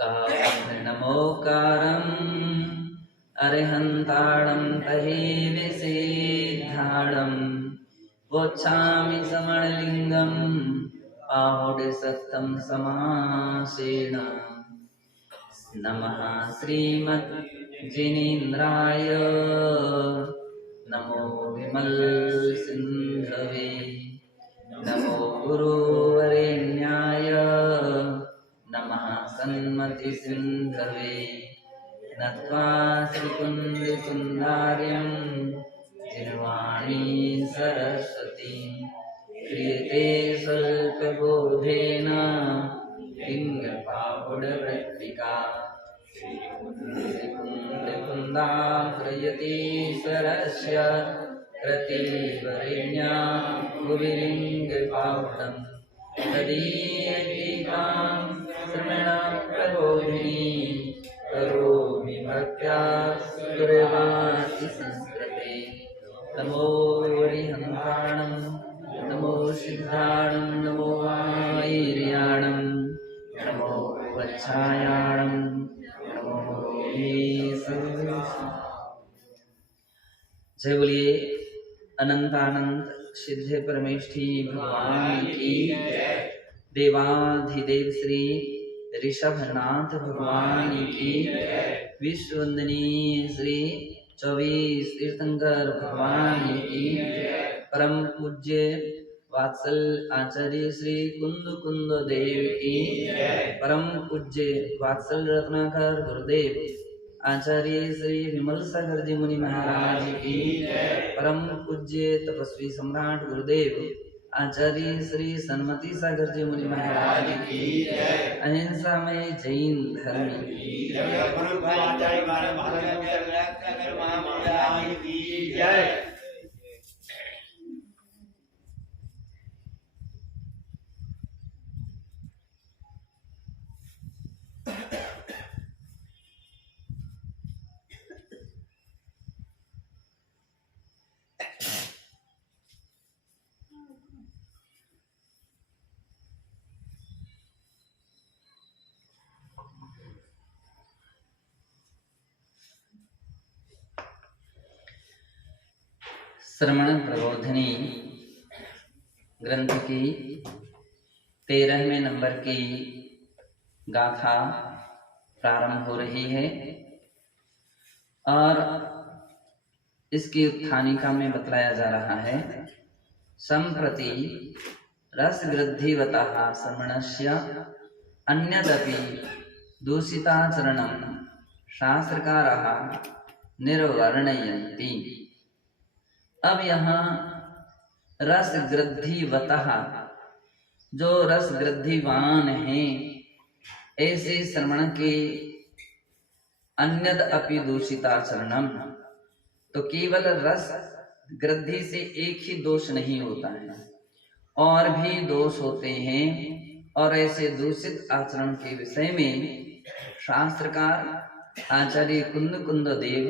कारणमोकारम् अरिहन्ताणं तहि विसिद्धाणं वोच्छामि समणलिङ्गं आहुडिसत्तं समासेन। नमः श्रीमज्जिनेन्द्राय नमो विमलसिन्धवे नमो गुरुवरेण्याय नमः सन्मतिसिन्धवे नत्वा श्रीकुन्दकुन्दार्यं जिर्वाणी सरस्वती क्रियते स्वल्पबोधेन लिङ्गपाहुडवृत्तिका श्रीकुन्दकुन्दा प्रयति सरस्य कृतिवरेण्या भुवि लिङ्गपाहुडं तदीयटीकां श्रवणप्रबोधिनी करोमि भक्त्या सुरभाति संस्कृते। नमो हरिहन्ताणं नमो सिद्धाणं नमो आयर्याणं नमो वत्सायाणं नमो जय बोलिए अनंतानंत सिद्धे परमेष्ठी भगवान की। देवाधिदेव श्री ऋषभनाथ भगवान की। विश्ववंदनीय श्री 24 तीर्थंकर भगवान की। परम पूज्य वात्सल आचार्य श्री कुंद कुंद देव की। परम पूज्य वात्सल रत्नाकर गुरुदेव आचार्य श्री विमल सागर जी मुनि महाराज की। परम पूज्य तपस्वी सम्राट गुरुदेव आचार्य श्री सन्मति सागर जी मुनि महाराज की। अहिंसा में जैन धर्म की। श्रवण प्रबोधिनी ग्रंथ की 13वें नंबर की गाथा प्रारंभ हो रही है और इसकी उत्थानिका में बतलाया जा रहा है। संप्रति रसगृद्धिवतः श्रवणस्य अन्यदपि दूषिताचरणं शास्त्रकाराः निर्वर्णयन्ति। अब यहाँ रसगृद्धिवतः जो रसगृद्धिवान हैं ऐसे श्रवण के अन्यद अपि दूषिताचरणम, तो केवल रस गृद्धि से एक ही दोष नहीं होता है, और भी दोष होते हैं। और ऐसे दूषित आचरण के विषय में शास्त्रकार आचार्य कुंद कुंद देव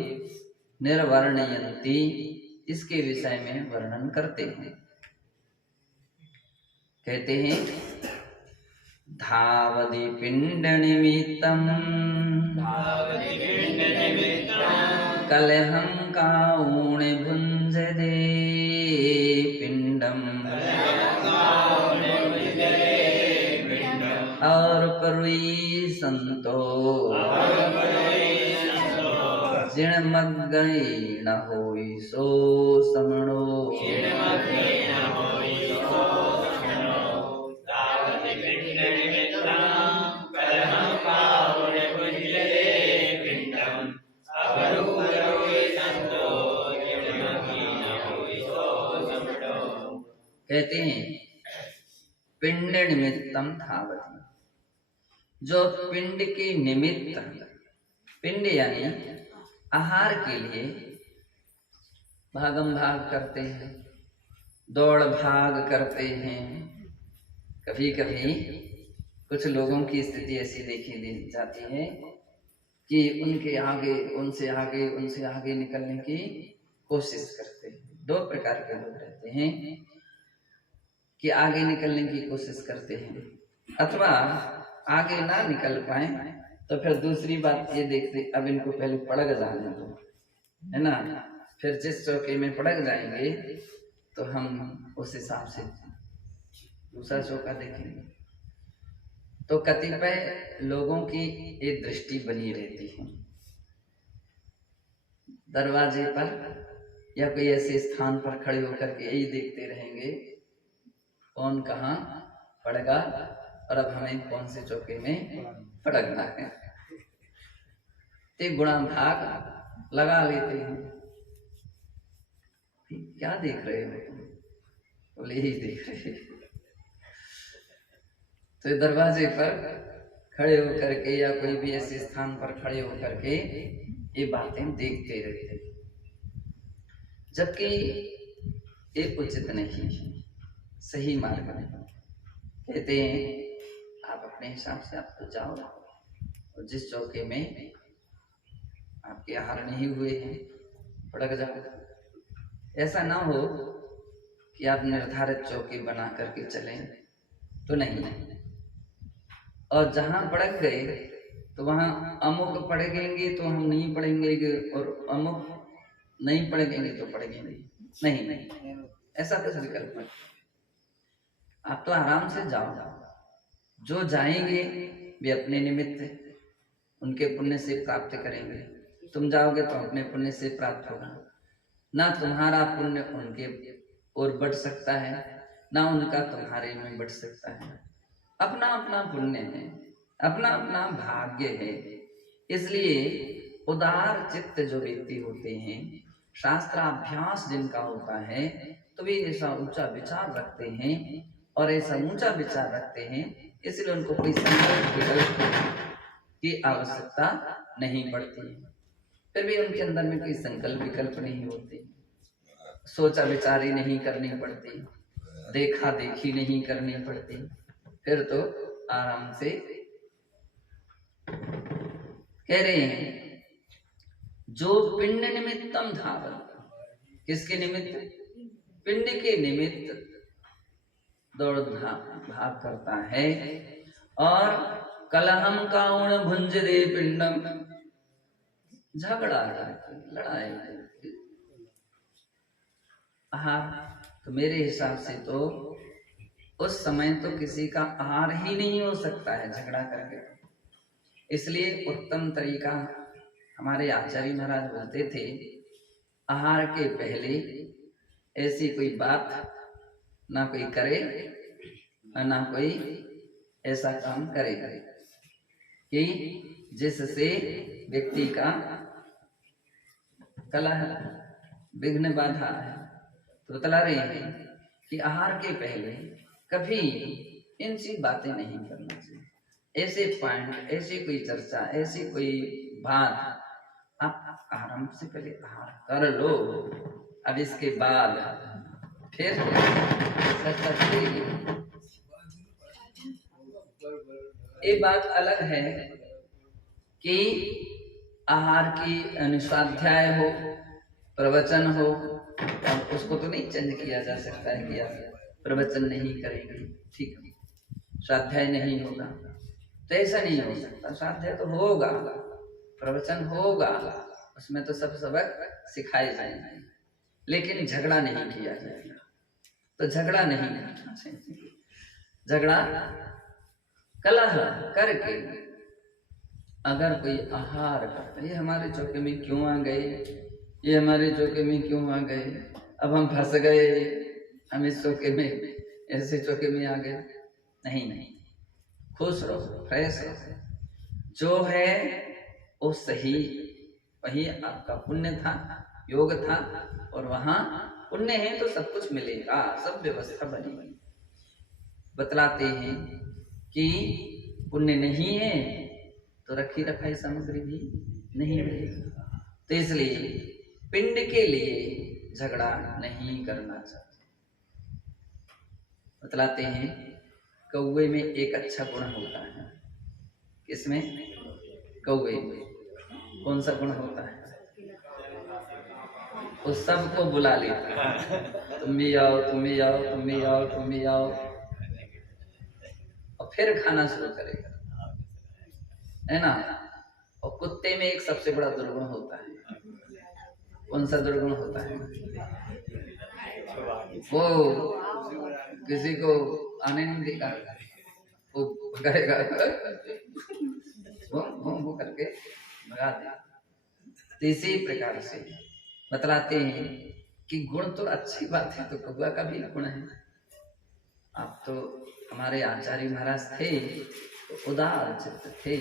निर्वर्णयन्ति, इसके विषय में वर्णन करते हैं। कहते हैं धावति पिंड निमित्तम कलहं काउण भुंजदे पिंडम और परुई संतो जिणमग्गै न होई सो समणो। कहते हैं पिंड निमित्तम धावति, जो पिंड के निमित्त, पिंड यानी आहार के लिए भागम भाग करते हैं, दौड़ भाग करते हैं। कभी कभी कुछ लोगों की स्थिति ऐसी देखी जाती है कि उनके आगे उनसे आगे निकलने की कोशिश करते हैं। दो प्रकार के लोग रहते हैं कि आगे निकलने की कोशिश करते हैं, अथवा आगे ना निकल पाए तो फिर दूसरी बात ये देखते, अब इनको पहले पड़क जाने दो, है ना, फिर जिस चौके में पड़क जाएंगे तो हम उस हिसाब से दूसरा चौका देखेंगे। तो कतिपय लोगों की एक दृष्टि बनी रहती है, दरवाजे पर या कोई ऐसे स्थान पर खड़े होकर के यही देखते रहेंगे कौन कहाँ पड़ेगा और अब हमें कौन से चौके में पड़कना है। ते गुणा भाग लगा लेते हैं। क्या देख रहे हो तुम? बोले यही देख रहे हैं। तो दरवाजे पर खड़े होकर के या कोई भी ऐसे स्थान पर खड़े होकर के ये बातें देखते रहते, जबकि ये उचित नहीं, सही मार्ग नहीं। कहते हैं आप अपने हिसाब से आप तो जाओ और जिस चौके में आपके आहार नहीं हुए हैं पड़क जाओ। ऐसा ना हो कि आप निर्धारित चौके बना करके चलें तो नहीं, और जहां पड़क गए तो वहां अमुक पड़ेंगे तो हम नहीं पड़ेंगे और अमुक नहीं पड़ेंगे तो पड़ेंगे नहीं, ऐसा कुछ विकल्प नहीं। आप तो आराम से जाओ, जो जाएंगे वे अपने निमित्त उनके पुण्य से प्राप्त करेंगे, तुम जाओगे तो अपने पुण्य से प्राप्त होगा। ना तुम्हारा पुण्य उनके ओर बढ़ सकता है, ना उनका तुम्हारे में बढ़ सकता है। अपना अपना पुण्य है, अपना अपना भाग्य है। इसलिए उदार चित्त जो व्यक्ति होते हैं, शास्त्राभ्यास जिनका होता है, तो वे ऐसा ऊंचा विचार रखते हैं और ऐसा ऊंचा विचार रखते हैं, इसलिए उनको कोई संकल्प विकल्प की आवश्यकता नहीं पड़ती। फिर भी उनके अंदर में कोई संकल्प विकल्प नहीं होती, सोचा विचारी नहीं करनी पड़ती, देखा देखी नहीं करनी पड़ती, फिर तो आराम से कह रहे हैं जो पिंड निमित्तम धावत, किसके निमित्त? पिंड के निमित्त दौड़ भाग करता है। और कलहम काउण भुंज दे पिंडम, झगड़ा लड़ाई आहार। तो मेरे हिसाब से तो उस समय तो किसी का आहार ही नहीं हो सकता है झगड़ा करके। इसलिए उत्तम तरीका हमारे आचार्य महाराज बोलते थे, आहार के पहले ऐसी कोई बात ना कोई करे और ना कोई ऐसा काम करे कि जिससे व्यक्ति का कलह विघ्न बाधा है। तो बतला रहे हैं कि आहार के पहले कभी इनसी बातें नहीं करना चाहिए। ऐसे पॉइंट, ऐसी कोई चर्चा, ऐसी कोई बात आप आराम से पहले आहार कर लो, अब इसके बाद फिर चर्चा करेगी। ये बात अलग है कि आहार की स्वाध्याय हो, प्रवचन हो, और उसको तो नहीं चेंज किया जा सकता है कि आप प्रवचन नहीं करेंगे, ठीक है, स्वाध्याय नहीं होगा, तो ऐसा नहीं हो सकता। स्वाध्याय तो होगा, प्रवचन होगा, उसमें तो सब सबक सिखाए जाएंगे, लेकिन झगड़ा नहीं किया जाएगा। तो झगड़ा नहीं करना चाहिए। झगड़ा कलह करके अगर कोई आहार करता है, ये हमारे चौके में क्यों आ गए, ये हमारे चौके में क्यों आ गए, अब हम फंस गए, हम इस चौके में, ऐसे चौके में आ गए, नहीं, खुश रहो, फ्रेश रहो। जो है वो सही, वही आपका पुण्य था, योग था, और वहां पुण्य है तो सब कुछ मिलेगा, सब व्यवस्था बनेगी। बतलाते हैं कि पुण्य नहीं है तो रखी रखाई सामग्री भी नहीं मिलेगी। तो इसलिए पिंड के लिए झगड़ा नहीं करना चाहिए। बतलाते हैं कौवे में एक अच्छा गुण होता है। किसमें? कौवे में। कौन सा गुण होता है? वो सबको बुला लेता है, तुम भी आओ, तुम भी आओ, तुम भी आओ, तुम भी आओ, और फिर खाना शुरू करेगा, है ना। और कुत्ते में एक सबसे बड़ा दुर्गुण होता है। कौन सा दुर्गुण होता है? वो किसी को आने नहीं देगा, वो भगाएगा, वो करके भगा देगा। इसी प्रकार से बतलाते हैं कि गुण तो अच्छी बात है, तो कौआ का भी गुण है। आप तो हमारे आचार्य महाराज थे तो उदार चित्त थे,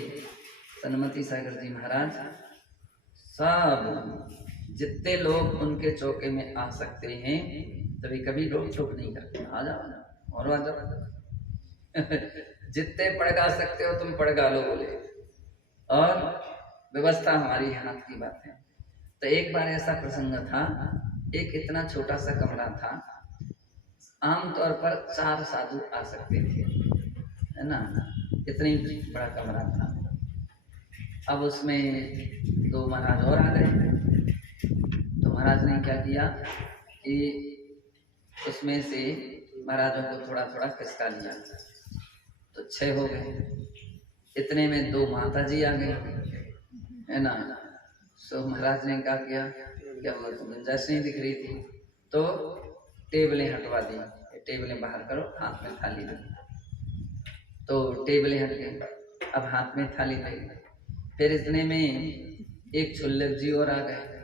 सन्मति सागर जी महाराज। सब जितने लोग उनके चौके में आ सकते हैं तभी कभी रोक टोक नहीं करते, आ जाओ और आ जाओ। जितने पड़गा सकते हो तुम पड़गा लो बोले, और व्यवस्था हमारी हाथ की बात है। तो एक बार ऐसा प्रसंग था, एक इतना छोटा सा कमरा था, आमतौर पर 4 साधु आ सकते थे, है ना, इतनी बड़ा कमरा था। अब उसमें 2 महाराज और आ गए, तो महाराज ने क्या किया कि उसमें से महाराजों को थोड़ा थोड़ा खिसका लिया, तो 6 हो गए। इतने में 2 माता जी आ गए, है ना। सो महाराज ने क्या किया, क्या वो गुंजाइश नहीं दिख रही थी, तो टेबलें हटवा दी, टेबलें बाहर करो, हाथ में थाली दो। तो टेबलें हट गई, अब हाथ में थाली दे। फिर इतने में एक छुल्लक जी और आ गए।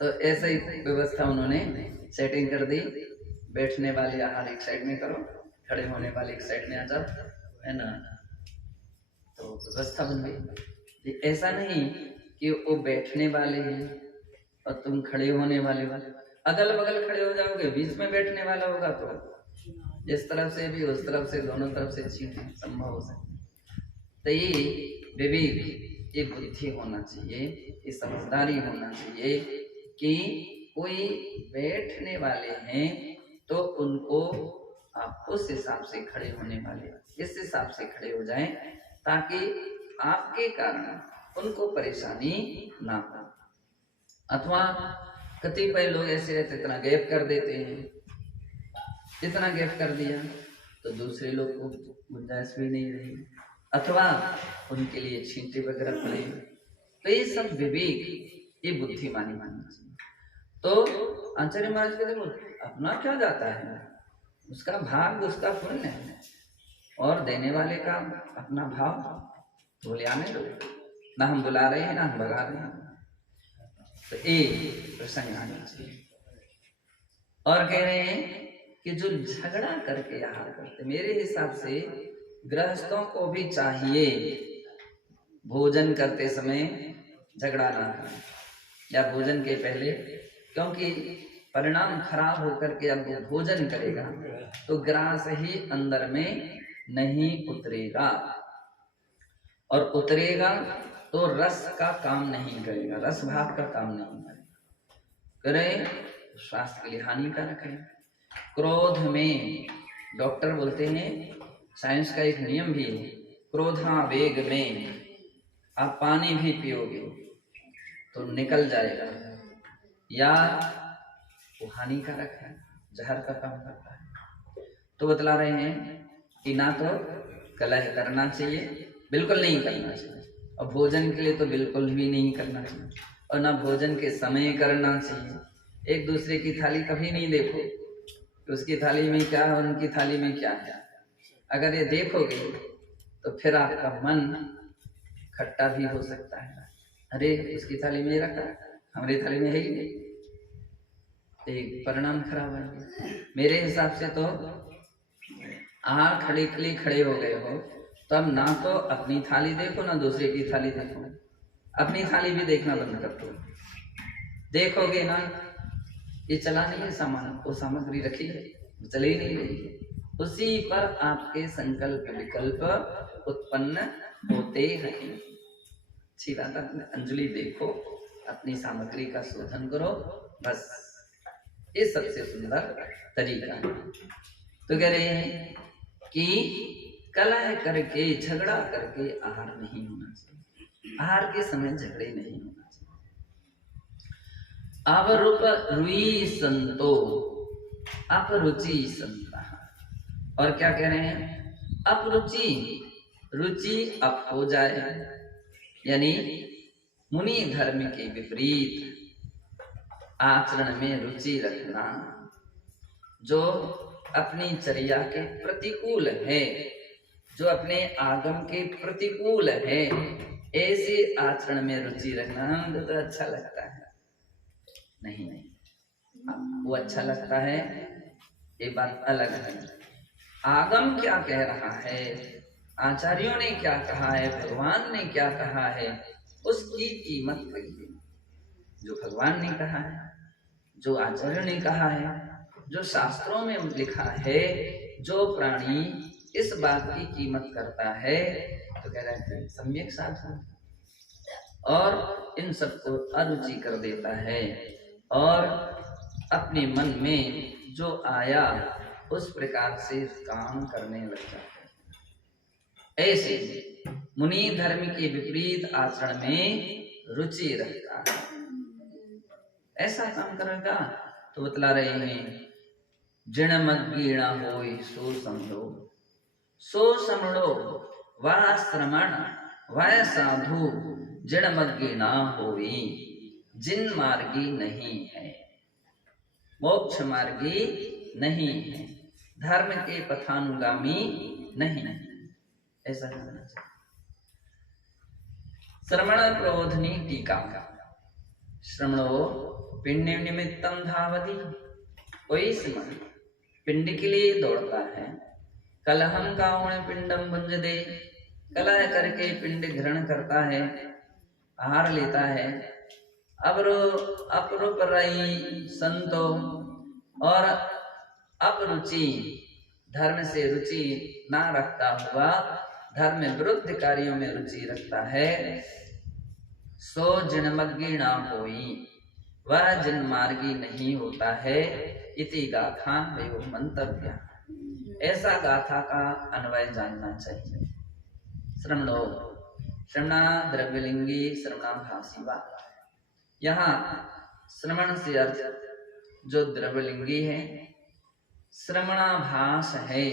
तो ऐसे ही व्यवस्था उन्होंने सेटिंग कर दी, बैठने वाले आहार एक साइड में करो, खड़े होने वाले एक साइड में आ जाओ, है ना। तो व्यवस्था बन गई। ऐसा नहीं कि वो बैठने वाले हैं और तुम खड़े होने वाले, अगल बगल खड़े हो जाओगे, बीच में बैठने वाला होगा तो इस तरफ से भी उस तरफ से दोनों तरफ से चीजें संभव हो सकती। तो ये विवेक, ये बुद्धि होना चाहिए, ये समझदारी होना चाहिए कि कोई बैठने वाले हैं तो उनको आप उस हिसाब से खड़े होने वाले इस हिसाब से खड़े हो जाएं ताकि आपके कारण उनको परेशानी ना हो। अथवा कतिपय लोग ऐसे रहते, इतना गैप कर देते हैं, इतना गैप कर दिया तो दूसरे लोग को गुंजाइश भी नहीं रही, अथवा उनके लिए छींटे वगैरह पड़े। तो ये सब विवेक, ये बुद्धिमानी माननी चाहिए। तो आचार्य महाराज के देखो अपना क्या जाता है, उसका भाग, उसका पुण्य है, और देने वाले का अपना भाव। बोले आने दो, ना हम बुला रहे हैं ना हम भगा रहे हैं। तो एक प्रसंग आना चाहिए। और कह रहे हैं कि जो झगड़ा करके आहार करते, मेरे हिसाब से गृहस्थों को भी चाहिए भोजन करते समय झगड़ा ना करें, या भोजन के पहले, क्योंकि परिणाम खराब होकर के अब वो भोजन करेगा तो ग्रास ही अंदर में नहीं उतरेगा, और उतरेगा तो रस का काम नहीं करेगा, रस भाव का काम नहीं करेगा, करे स्वास्थ्य के लिए हानिकारक है। क्रोध में डॉक्टर बोलते हैं, साइंस का एक नियम भी है, क्रोधावेग में आप पानी भी पियोगे तो निकल जाएगा, या वो हानिकारक है, जहर का काम करता है। तो बतला रहे हैं कि ना तो कलह करना चाहिए, बिल्कुल नहीं करना चाहिए, और भोजन के लिए तो बिल्कुल भी नहीं करना चाहिए, और ना भोजन के समय करना चाहिए। एक दूसरे की थाली कभी नहीं देखो कि उसकी थाली में क्या है, उनकी थाली में क्या है। अगर ये देखोगे तो फिर आपका मन खट्टा भी हो सकता है, अरे उसकी थाली में रखा, हमारी थाली में है ही नहीं, एक परिणाम खराब है। मेरे हिसाब से तो आहार खड़े के लिए खड़े हो गए हो तो अब ना तो अपनी थाली देखो ना दूसरे की थाली देखो, अपनी थाली भी देखना बंद कर दो। देखोगे ना ये चला नहीं है सामान, वो सामग्री रखी है, चले ही नहीं रही, उसी पर आपके संकल्प विकल्प उत्पन्न होते हैं। अच्छी बात, अपनी अंजलि देखो, अपनी सामग्री का शोधन करो, बस ये सबसे सुंदर तरीका है। तो कह रहे हैं कि कलह करके झगड़ा करके आहार नहीं होना चाहिए, आहार के समय झगड़े नहीं होना चाहिए। अवरूप रुई संतो अपरुचि संता, और क्या कह रहे हैं, अपरुचि रुचि अप हो जाए, यानी मुनि धर्म के विपरीत आचरण में रुचि रखना, जो अपनी चर्या के प्रतिकूल है, जो अपने आगम के प्रतिकूल है, ऐसे आचरण में रुचि रखना हमको तो अच्छा लगता है। नहीं, वो अच्छा लगता है ये बात अलग है। आगम क्या कह रहा है, आचार्यों ने क्या कहा है, भगवान ने क्या कहा है, उसकी कीमत करिए। जो भगवान ने कहा है, जो आचार्यों ने कहा है, जो शास्त्रों में लिखा है, जो प्राणी इस बात की कीमत करता है, तो कह रहे हैं सम्यक साधन, और इन सबको अरुचि कर देता है और अपने मन में जो आया उस प्रकार से काम करने लग जाता है। ऐसे मुनि धर्म के विपरीत आचरण में रुचि रखता है। ऐसा काम करेगा तो बतला रहे हैं, जिण मग्गीणा होई सो समझो, सो समझो वह श्रमण वह साधु जिण मग्गीणा होई, जिन मार्गी नहीं है, मोक्ष मार्गी नहीं है, धर्म के पथानुगामी नहीं है। ऐसा करना चाहिए। श्रमण प्रबोधनी टीका, श्रमणो पिंड निमित्तम धावति, कोई श्रमण पिंड के लिए दौड़ता है, कलहम कावण पिंडम भुंजदे, कलह करके पिंड ग्रहण करता है, आहार लेता है, अपरुपरई संतो, और अपरुचि धर्म से रुचि ना रखता हुआ धर्म विरुद्ध कार्यों में रुचि रखता है, सो जिनमग्गी ना होई, वह जिन मार्गी नहीं होता है। इति गाथा वयो मंतव्य, ऐसा गाथा का अन्वय जानना चाहिए। श्रमणो, श्रमणा द्रव्यलिंगी श्रमणाभासी वा, यहाँ श्रमण से अर्थ जो द्रव्यलिंगी है, श्रमणाभास है,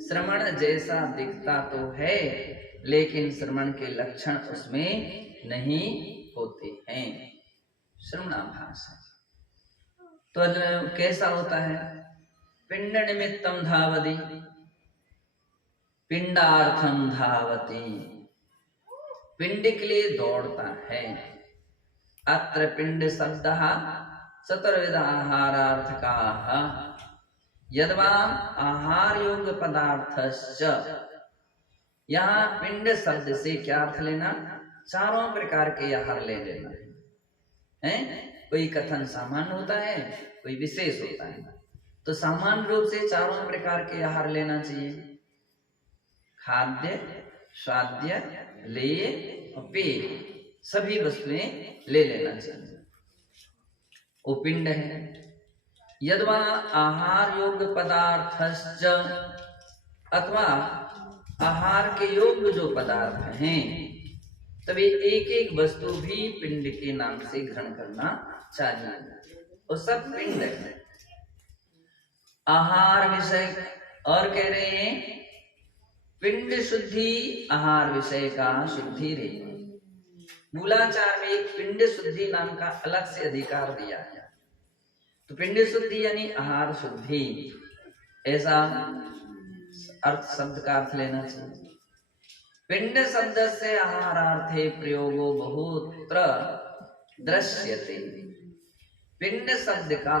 श्रमण जैसा दिखता तो है लेकिन श्रमण के लक्षण उसमें नहीं होते हैं, श्रमणाभास है। तो कैसा होता है, पिंड निमित्तम धावति, पिंडार्थम धावति, पिंड के लिए दौड़ता है। अत्र पिंड शब्दः चतुर्विध आहारार्थकाः, यद्वा आहार योग पदार्थश्च, यहाँ पिंड शब्द से क्या अर्थ लेना, चारों प्रकार के आहार ले लेना है। कोई कथन सामान्य होता है, कोई विशेष होता है, तो सामान्य रूप से चारों प्रकार के आहार लेना चाहिए, खाद्य स्वाद्य लेय और पेय, सभी वस्तुएं ले लेना चाहिए, वो पिंड है। यद्वा आहार योग्य पदार्थश्च, अथवा आहार के योग्य जो पदार्थ हैं, तभी एक एक वस्तु भी पिंड के नाम से ग्रहण करना चाहिए, और सब पिंड है। आहार विषय, और कह रहे हैं पिंड शुद्धि आहार विषय का शुद्धि रही। मूलाचार में एक पिंड शुद्धि नाम का अलग से अधिकार दिया है। तो पिंड शुद्धि यानी आहार शुद्धि, ऐसा अर्थ शब्द का अर्थ लेना चाहिए। पिंड शब्द से आहारार्थे प्रयोगो बहुत्र दृश्यते, पिंड शब्द का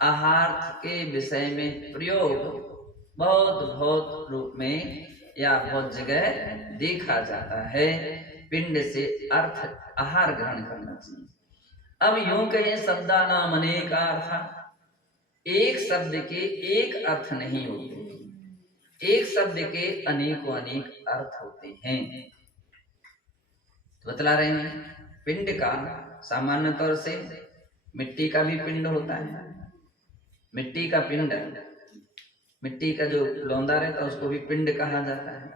आहार के विषय में प्रयोग बहुत रूप में या बहुत जगह देखा जाता है। पिंड से अर्थ आहार ग्रहण करना चाहिए। अब यूं कहें शब्दा नाम अनेक अर्थ, एक शब्द के एक अर्थ नहीं होते, एक शब्द के अनेकों अनेक अर्थ होते हैं। तो बतला रहे हैं पिंड का सामान्य तौर से मिट्टी का भी पिंड होता है, मिट्टी का पिंड, मिट्टी का जो लौंदा रहता है उसको भी पिंड कहा जाता है।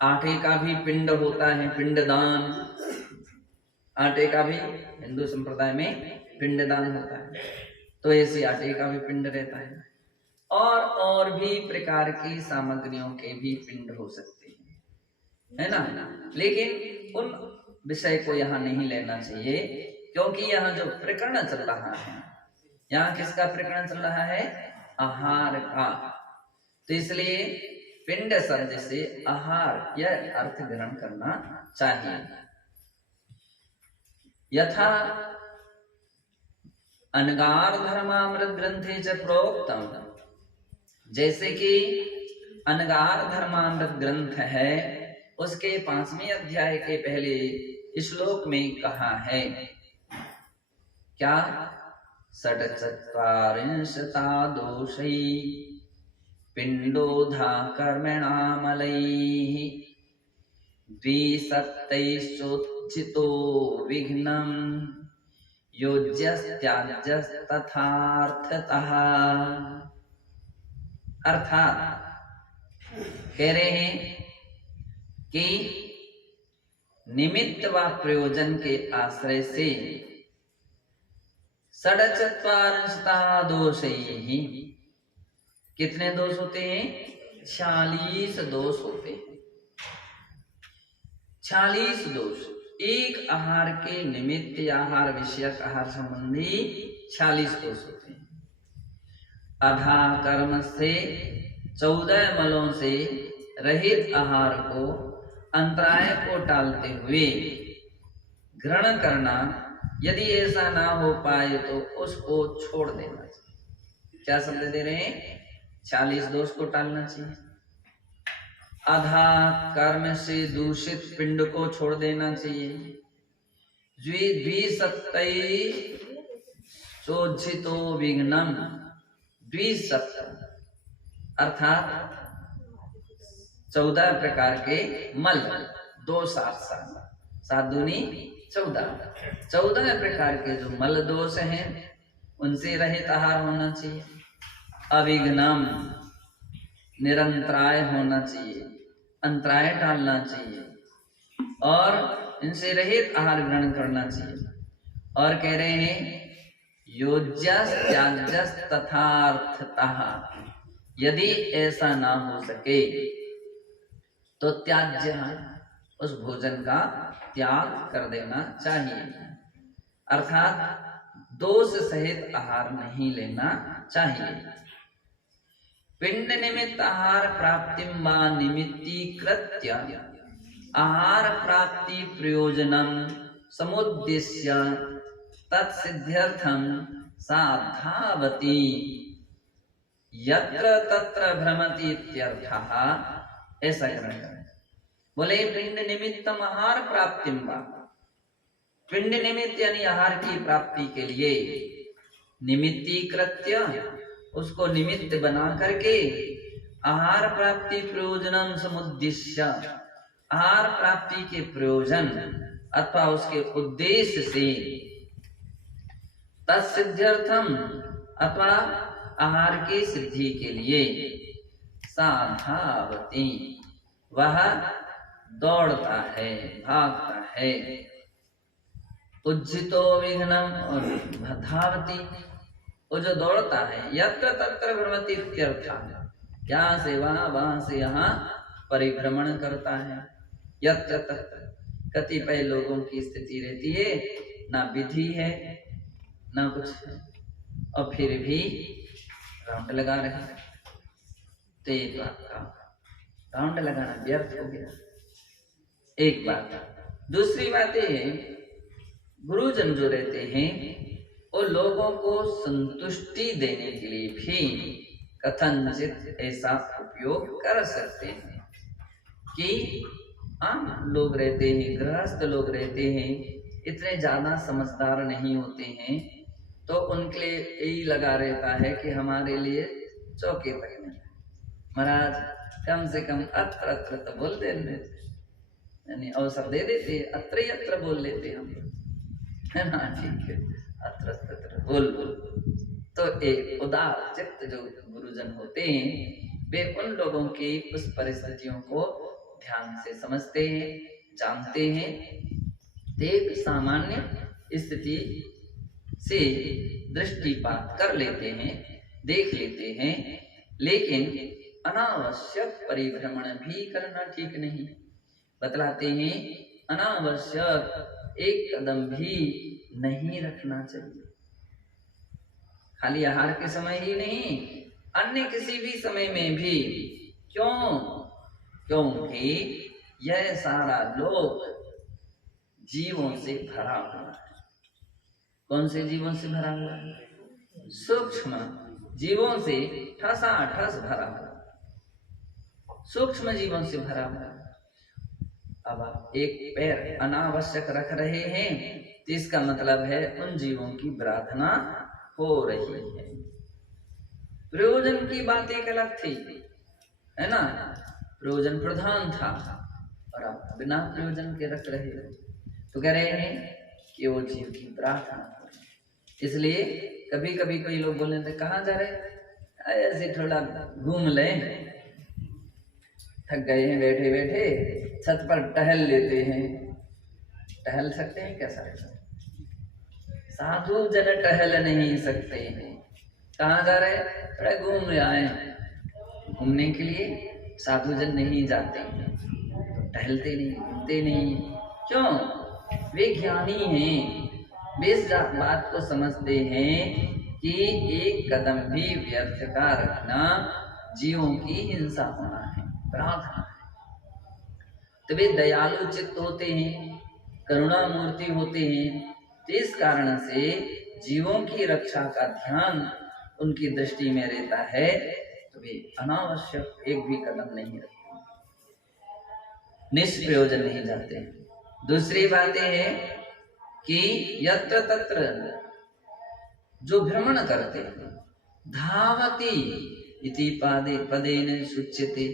आटे का भी पिंड होता है, पिंडदान, आटे का भी हिंदू संप्रदाय में पिंडदान होता है, तो ऐसे आटे का भी पिंड रहता है। और भी प्रकार की सामग्रियों के भी पिंड हो सकते हैं, है ना। लेकिन उन विषय को यहाँ नहीं लेना चाहिए, क्योंकि यहाँ जो प्रकरण चल रहा है, यहाँ किसका प्रकरण चल रहा है? आहार का। तो इसलिए पिंड शब्द से आहार यह अर्थ ग्रहण करना चाहिए। यथा अनगार धर्मामृत ग्रंथे च प्रोक्तम, जैसे कि अनगार धर्मामृत ग्रंथ है, उसके 5वें अध्याय के पहले श्लोक में कहा है क्या? षट्चत्वारिंशता दोषै पिंडोधा कर्मणामलैः द्विसप्तैश्चोत्थितो विघ्नं योज्यस्त्याज्यस्तथार्थतः। अर्थात कह रहे हैं कि निमित्त व प्रयोजन के आश्रय से षट्चत्वारिंशता दोषैः, कितने दोष होते हैं? 46 दोष होते हैं। 46 दोष एक आहार के निमित्त या आहार विषयक आहार संबंधी 46 दोष होते हैं। अधा कर्म से 14 मलों से रहित आहार को अंतराय को टालते हुए ग्रहण करना, यदि ऐसा ना हो पाए तो उसको छोड़ देना चाहिए। क्या समझ दे रहे हैं? 40 दोष को टालना चाहिए। आधा कर्म से दूषित पिंड को छोड़ देना चाहिए। द्विसप्तैश्चोज्झितो विघ्नम, द्विसप्त अर्थात 14 प्रकार के मल, 2 7 7 दूनी 14 प्रकार के जो मल दोष हैं उनसे रहित आहार होना चाहिए। अविघ्नम, निरंतराय होना चाहिए, अंतराय टालना चाहिए और इनसे रहित आहार ग्रहण करना चाहिए। और कह रहे हैं योज्यस त्याज्यस तथार्थतः, यदि ऐसा ना हो सके तो त्याज्य, उस भोजन का त्याग कर देना चाहिए, अर्थात दोष सहित आहार नहीं लेना चाहिए। पिंड निमित्त आहार प्राप्ति वा निमित्तीकृत्य आहार प्राप्ति प्रयोजनम समुद्देश्य तत्सिद्ध्यर्थम साधावती यत्र तत्र भ्रमति इत्यर्थः। ऐसा ग्रहण करें। बोले पिंड निमित्तम आहार प्राप्ति, पिंड निमित्त यानी आहार की प्राप्ति के लिए, निमित्तीकृत्य उसको निमित्त बना करके, आहार प्राप्ति प्रयोजनम समुद्देश्य आहार प्राप्ति के प्रयोजन अथवा उसके उद्देश्य से, तत्सिद्ध्यर्थम अथवा आहार की सिद्धि के लिए, साधावती वह दौड़ता है, भागता है। उज्जितो विघ्नम और धावती, वो जो दौड़ता है, यत्र तत्र भ्रमति इत्यर्थः, यहाँ से वहाँ, वहाँ से यहाँ परिभ्रमण करता है। यत्र तत्र कतिपय लोगों की स्थिति रहती है, ना विधि है ना कुछ है, और फिर भी राउंड लगा रहे हैं। तो एक बात का राउंड लगाना व्यर्थ हो गया, एक बात। दूसरी बात ये है, गुरुजन जो रहते हैं वो लोगों को संतुष्टि देने के लिए भी कथनचित ऐसा उपयोग कर सकते हैं कि आम लोग रहते हैं, गृहस्थ लोग रहते हैं, इतने ज्यादा समझदार नहीं होते हैं, तो उनके लिए यही लगा रहता है कि हमारे लिए चौके तक नहीं, महाराज कम से कम अत्र अत्र तो बोल देते, यानी अवसर दे देते, अत्र ही अत्र बोल लेते हम, है ना, ठीक है, अत्र अत्र बोल। तो एक उदार चित्त जो गुरुजन होते हैं, वे उन लोगों की उस परिस्थितियों को ध्यान से समझते हैं, जानते हैं, एक सामान्य स्थिति से दृष्टिपात कर लेते हैं, देख लेते हैं लेकिन अनावश्यक परिभ्रमण भी करना ठीक नहीं। बतलाते हैं अनावश्यक एक कदम भी नहीं रखना चाहिए। खाली आहार के समय ही नहीं, अन्य किसी भी समय में भी। क्यों? क्योंकि यह सारा लोक जीवों से भरा हुआ है। कौन से जीवों से भरा हुआ है? सूक्ष्म जीवों से ठसाठस भरा हुआ, सूक्ष्म जीवों से भरा हुआ। अब आप एक पैर अनावश्यक रख रहे हैं तो इसका मतलब है उन जीवों की प्रार्थना हो रही है। प्रयोजन की बात एक अलग थी, है ना, प्रयोजन प्रधान था, और आप बिना प्रयोजन के रख रहे हो तो कह रहे हैं कि वो जीव की प्रार्थना हो रही है। इसलिए कभी कभी कोई लोग बोलने थे कहाँ जा रहे, ऐसे थोड़ा घूम लें, थक गए हैं बैठे बैठे, छत पर टहल लेते हैं। टहल सकते हैं क्या सारे? साधु जन टहल नहीं सकते हैं। कहाँ जा रहे? थोड़ा घूम आए। घूमने के लिए साधु जन नहीं जाते हैं, तो टहलते नहीं, घूमते नहीं। क्यों? वे ज्ञानी हैं, वे इस बात को समझते हैं कि एक कदम भी व्यर्थ का रखना जीवों की हिंसा होना है, प्रार्थना है। तो वे दयालु चित्त होते हैं, करुणा मूर्ति होते हैं, तो इस कारण से जीवों की रक्षा का ध्यान उनकी दृष्टि में रहता है, तो वे अनावश्यक एक भी कदम नहीं रखते, निष्प्रयोजन नहीं जाते। दूसरी बात यह है कि यत्र तत्र जो भ्रमण करते हैं, धावती इति पदेन सुच्यते,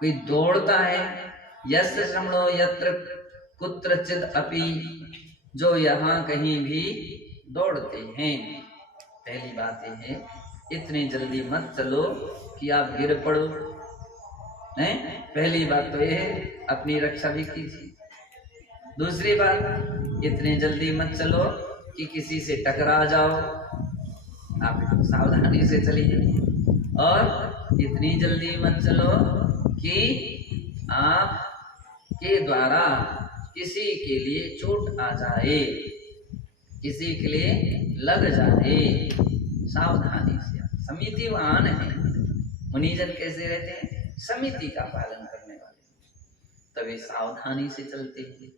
कोई दौड़ता है, यस्य श्रमणो यत्र कुत्रचिद अपि, जो यहाँ कहीं भी दौड़ते हैं। पहली बात यह है इतनी जल्दी मत चलो कि आप गिर पड़ो, नहीं। पहली बात तो यह है अपनी रक्षा भी कीजिए। दूसरी बात, इतनी जल्दी मत चलो कि किसी से टकरा जाओ, आप सावधानी से चलिए। और इतनी जल्दी मत चलो कि आप के द्वारा किसी के लिए चोट आ जाए, किसी के लिए लग जाए। सावधानी से, समितिवान है मुनिजन, कैसे रहते हैं? समिति का पालन करने वाले, तभी सावधानी से चलते हैं।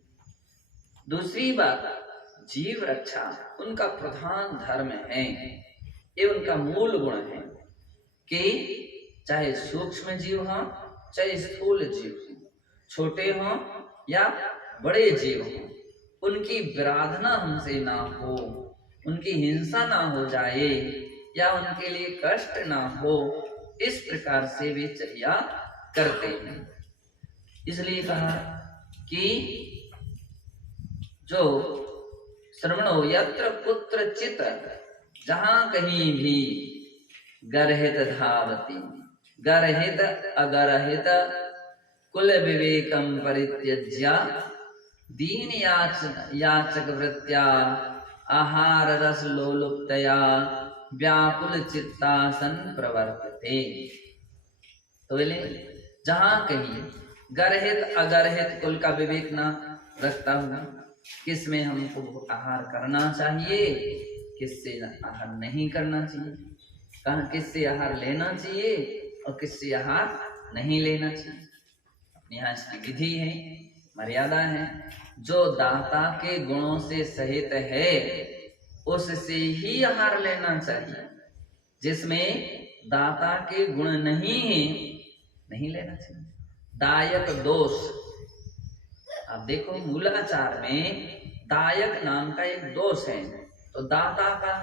दूसरी बात, जीव रक्षा उनका प्रधान धर्म है, ये उनका मूल गुण है कि चाहे सूक्ष्म जीव हो, चाहे स्थूल जीव हो, छोटे हों या बड़े जीव हों, उनकी विराधना हमसे ना हो, उनकी हिंसा ना हो जाए या उनके लिए कष्ट ना हो, इस प्रकार से वे चर्या करते हैं। इसलिए कहा कि जो श्रवणो यत्र कुत्रचित, जहां कहीं भी गर्हित धावती, गर्हित अगर्हित कुल विवेकम परित्यज्य दीन याचक वृत्त्या आहार रस लोलुप्तया व्याकुल चित्तासन प्रवर्तते। तो बोले जहां कहीं गर्हित अगर्हित कुल का विवेक ना रखता हुआ, किस में हमको आहार करना चाहिए, किससे आहार नहीं करना चाहिए, कहाँ किससे आहार लेना चाहिए और किससे आहार नहीं लेना चाहिए, अपनी यहाँ इसकी विधि है, मर्यादा है। जो दाता के गुणों से सहित है उससे ही आहार लेना चाहिए, जिसमें दाता के गुण नहीं है नहीं लेना चाहिए। दायक दोष, आप देखो मूलाचार में दायक नाम का एक दोष है, तो दाता का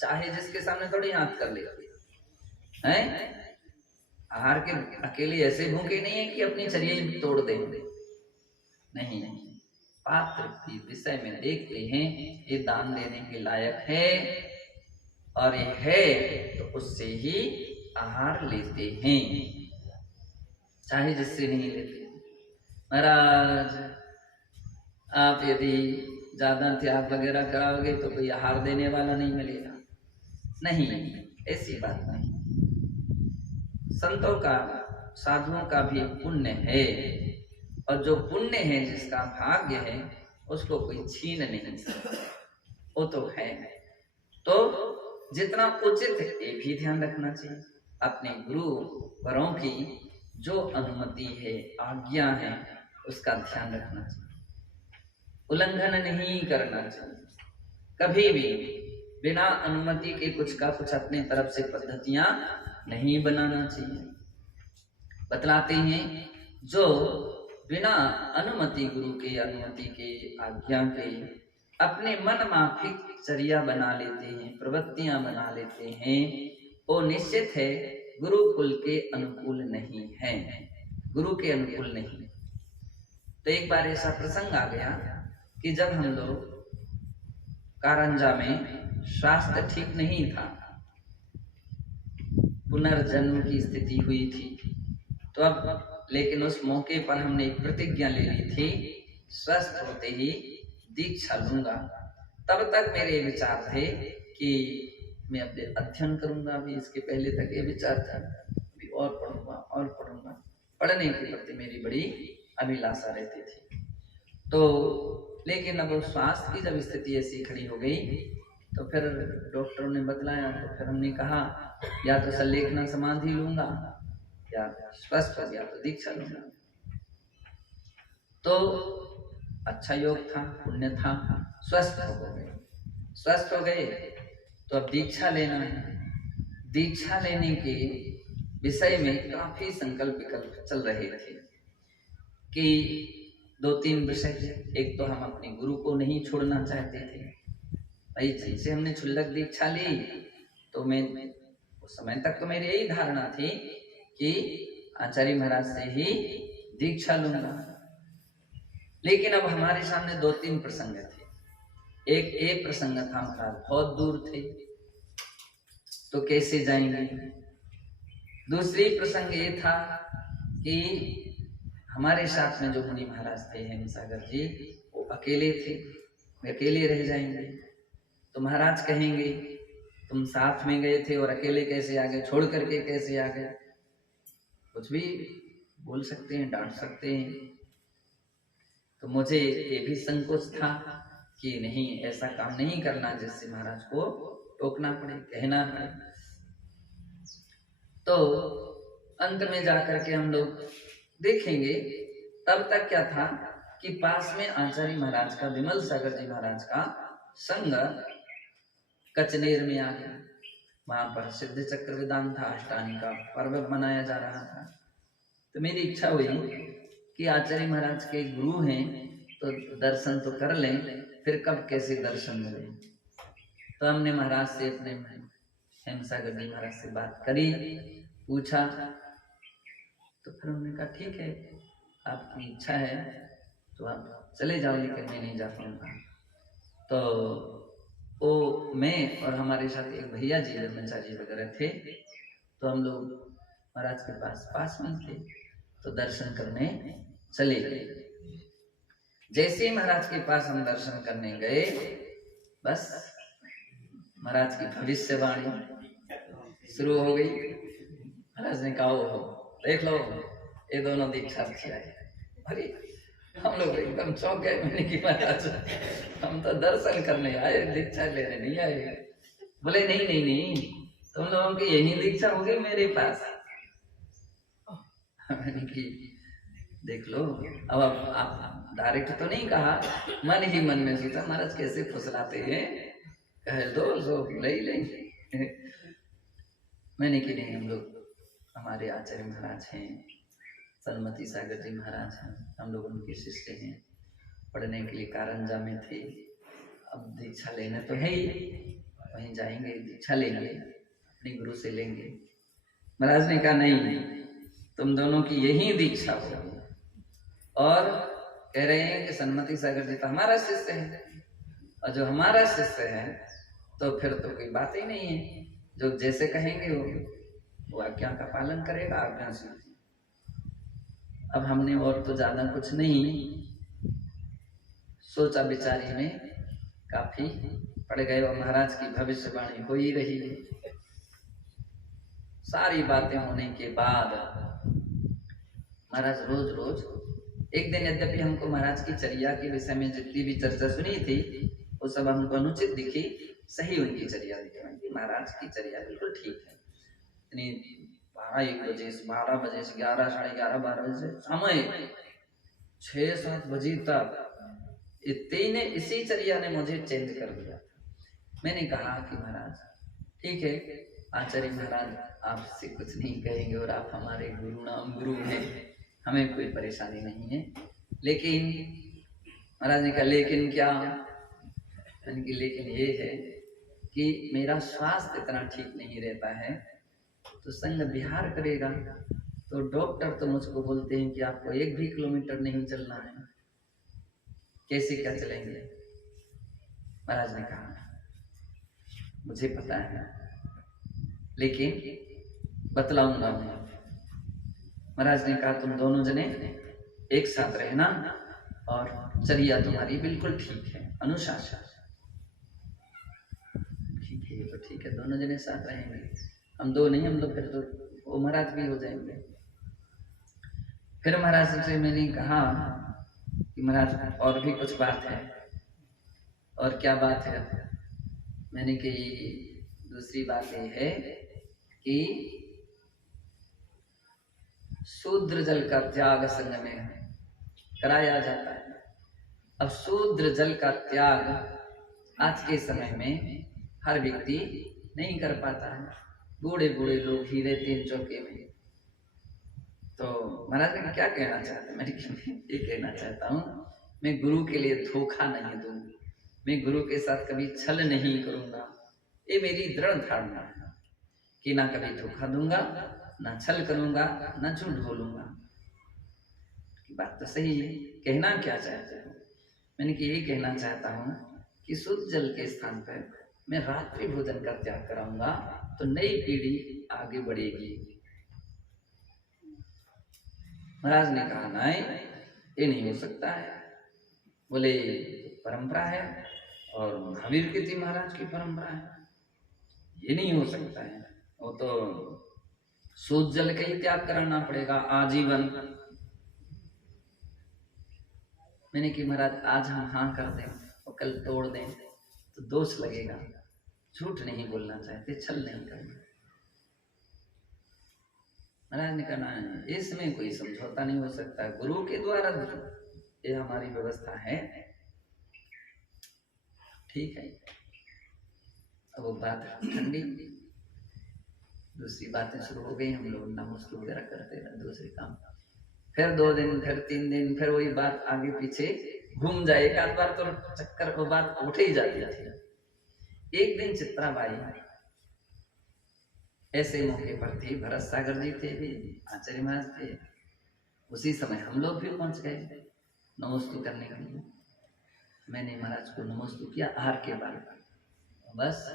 चाहे जिसके सामने थोड़ी हाथ कर लेते हैं। आहार के अकेले ऐसे भूखे नहीं है कि अपनी शरीर तोड़ दे, नहीं नहीं, पात्र के विषय में देखते हैं ये दान देने के लायक है और ये है तो उससे ही आहार लेते हैं, चाहे जिससे नहीं लेते। महाराज आप यदि ज्यादा त्याग वगैरह कराओगे तो कोई आहार देने वाला नहीं मिलेगा, नहीं, ऐसी बात नहीं। संतों का, साधुओं का भी पुण्य है, और जो पुण्य है, जिसका भाग्य है, उसको कोई छीन नहीं सकता, वो तो है। तो जितना उचित है ये भी ध्यान रखना चाहिए। अपने गुरु वरों की जो अनुमति है, आज्ञा है, उसका ध्यान रखना चाहिए, उल्लंघन नहीं करना चाहिए। कभी भी बिना अनुमति के कुछ का कुछ अपने तरफ से पद्धतियां नहीं बनाना चाहिए। बतलाते हैं जो बिना अनुमति, गुरु के अनुमति के, आज्ञा के अपने मन माफिक चर्या बना लेते हैं, प्रवृत्तियां बना लेते हैं, वो निश्चित है गुरुकुल के अनुकूल नहीं है, गुरु के अनुकूल नहीं। तो एक बार ऐसा प्रसंग आ गया कि जब हम लोग कारंजा में स्वास्थ्य ठीक नहीं था, पुनर्जन्म की स्थिति हुई थी, तो अब लेकिन उस मौके पर हमने एक प्रतिज्ञा ले ली थी, स्वस्थ होते ही दीक्षा लूंगा। तब तक मेरे विचार थे कि मैं अपने अध्ययन करूंगा, अभी इसके पहले तक ये विचार था अभी और पढ़ूंगा और पढ़ूंगा, पढ़ने के प्रति मेरी बड़ी अभिलाषा रहती थी। तो लेकिन अब स्वास्थ्य की जब स्थिति ऐसी खड़ी हो गई, तो फिर डॉक्टरों ने बतलाया, तो फिर हमने कहा या तो संलेखना समाधि लूंगा, या स्वस्थ हो गया तो दीक्षा लूंगा। तो अच्छा योग था, पुण्य था, स्वस्थ हो गए। स्वस्थ हो गए तो अब दीक्षा लेना है। दीक्षा लेने के विषय में काफी संकल्प विकल्प चल रहे थे कि 2-3 विषय। एक तो हम अपने गुरु को नहीं छोड़ना चाहते थे भाई, जिनसे हमने क्षुल्लक दीक्षा ली, तो मैं उस समय तक तो मेरी यही धारणा थी कि आचार्य महाराज से ही दीक्षा लूंगा। लेकिन अब हमारे सामने 2-3 प्रसंग थे। एक प्रसंग था, महाराज बहुत दूर थे, तो कैसे जाएंगे। दूसरी प्रसंग ये था कि हमारे साथ में जो मुनि महाराज थे, हेमसागर जी, वो अकेले थे, वे अकेले रह जाएंगे। तो महाराज कहेंगे तुम साथ में गए थे और अकेले कैसे आ गए, छोड़ करके कैसे आ गए, कुछ भी बोल सकते हैं, डांट सकते हैं। तो मुझे ये भी संकोच था कि नहीं, ऐसा काम नहीं करना जिससे महाराज को टोकना पड़े, कहना पड़े। तो अंत में जाकर के हम लोग देखेंगे। तब तक क्या था कि पास में आचार्य महाराज का, विमल सागर जी महाराज का संग कचनेर में आ गया। वहां पर सिद्ध चक्र वेदांत अष्टांग का पर्व मनाया जा रहा था। तो मेरी इच्छा हुई कि आचार्य महाराज के गुरु हैं तो दर्शन तो कर लें, फिर कब कैसे दर्शन मिले। तो हमने महाराज से, अपने हेमसागर जी महाराज से बात करी, पूछा, तो फिर उन्होंने कहा ठीक है, आपकी इच्छा है तो आप चले जाओ, लेकिन मैं नहीं जा पाऊंगा। तो वो मैं और हमारे साथ एक भैया जी ब्रह्मचारी वगैरह थे, तो हम लोग महाराज के पास में थे, तो दर्शन करने चले गए। जैसे ही महाराज के पास हम दर्शन करने गए, बस महाराज की भविष्यवाणी शुरू हो गई। महाराज ने कहा, हो देख लो ये दोनों दीक्षार्थी आए। अरे हम लोग एकदम चौंक गए। मैंने कि महाराज हम तो दर्शन करने आए, दीक्षा लेने नहीं आए। बोले नहीं नहीं नहीं, तुम लोगों की यही दीक्षा होगी मेरे पास। मैंने कि देख लो, अब आप डायरेक्ट तो नहीं कहा, मन ही मन में सोचा महाराज कैसे फुसलाते हैं, कह दो जो ले लेंगे। मैंने कि नहीं, हम लोग, हमारे आचार्य महाराज हैं, सन्मति सागर जी महाराज हैं, हम लोग उनके शिष्य हैं, पढ़ने के लिए कारंजा में थे, अब दीक्षा लेना तो है ही, वहीं जाएंगे दीक्षा लेंगे, अपने गुरु से लेंगे। महाराज ने कहा नहीं, तुम दोनों की यही दीक्षा होगी। और कह रहे हैं कि सन्मति सागर जी तो हमारा शिष्य है, और जो हमारा शिष्य है तो फिर तो कोई बात ही नहीं है, जो जैसे कहेंगे वो आज्ञा का पालन करेगा, आज्ञा से। अब हमने और तो ज्यादा कुछ नहीं सोचा, विचारी में काफी पड़ गए, और महाराज की भविष्यवाणी हो ही रही है। सारी बातें होने के बाद महाराज रोज रोज एक दिन, यद्यपि हमको महाराज की चर्या के विषय में जितनी भी चर्चा सुनी थी वो सब हमको अनुचित दिखी, सही उनकी चर्या दिखी। महाराज की चर्या बिल्कुल ठीक है। इतनी 12-1 बजे से 12 बजे से 11, साढ़े 11, 12 बजे से समय 6-7 बजे तक इतने इसी चर्या ने मुझे चेंज कर दिया। मैंने कहा कि महाराज ठीक है, आचार्य महाराज आपसे कुछ नहीं कहेंगे और आप हमारे गुरु हैं, हमें कोई परेशानी नहीं है। लेकिन महाराज ने कहा लेकिन क्या? मैंने कहा लेकिन ये है कि मेरा स्वास्थ्य इतना ठीक नहीं रहता है, तो संग विहार करेगा तो डॉक्टर तो मुझको बोलते हैं कि आपको 1 भी किलोमीटर नहीं चलना है, कैसे क्या चलेंगे? महाराज ने कहा मुझे पता है, लेकिन बतलाऊंगा मैं। महाराज ने कहा तुम दोनों जने एक साथ रहना और चर्या तुम्हारी बिल्कुल ठीक है, अनुशासन ठीक है। ये तो ठीक है, दोनों जने साथ रहेंगे, हम दो नहीं, हम लोग फिर तो वो महाराज भी हो जाएंगे। फिर महाराज से मैंने कहा कि महाराज और भी कुछ बात है। और क्या बात है? मैंने कही दूसरी बात ये है कि शूद्र जल का त्याग संग में कराया जाता है। अब शूद्र जल का त्याग आज के समय में हर व्यक्ति नहीं कर पाता है, बूढ़े बूढ़े लोग ही रहते हैं चौके में। तो महाराज ने क्या कहना चाहते हैं? मैं ये कहना चाहता हूँ, मैं गुरु के लिए धोखा नहीं दूंगा, मैं गुरु के साथ कभी छल नहीं करूंगा। ये मेरी दृढ़ धारणा है कि ना कभी धोखा दूंगा, ना छल करूंगा, ना झूठ बोलूंगा। बात तो सही है। कहना क्या चाहते हो? मैंने कि यही कहना चाहता हूँ कि शुद्ध जल के स्थान पर मैं रात्रि भोजन का त्याग कराऊंगा तो नई पीढ़ी आगे बढ़ेगी। महाराज ने कहा नहीं, ये नहीं हो सकता है। बोले परंपरा है और महावीर कीर्ति महाराज की परंपरा है, ये नहीं हो सकता है। वो तो शुद्ध जल का ही त्याग कराना पड़ेगा आजीवन। मैंने कि महाराज आज हम हाँ कर दें और कल तोड़ दें तो दोष लगेगा। झूठ नहीं बोलना चाहते, छल नहीं करना। महाराज ने कहा इसमें कोई समझौता नहीं हो सकता, गुरु के द्वारा ये हमारी व्यवस्था है, ठीक है। अब वो बात ठंडी, दूसरी बातें शुरू हो गई। हम लोग नमस्ते वगैरह करते रहे, दूसरे काम। फिर 2 दिन, फिर 3 दिन, फिर वही बात आगे पीछे घूम जाए। एक आध बार तो चक्कर वो बात उठ ही जाती थी। एक दिन चित्राबाई ऐसे मौके पर थी, भरत सागर जी थे भी, आचार्य महाराज थे। उसी समय हम लोग भी पहुंच गए नमोस्तु करने के लिए। मैंने महाराज को नमोस्तु किया आहार के बाद, बस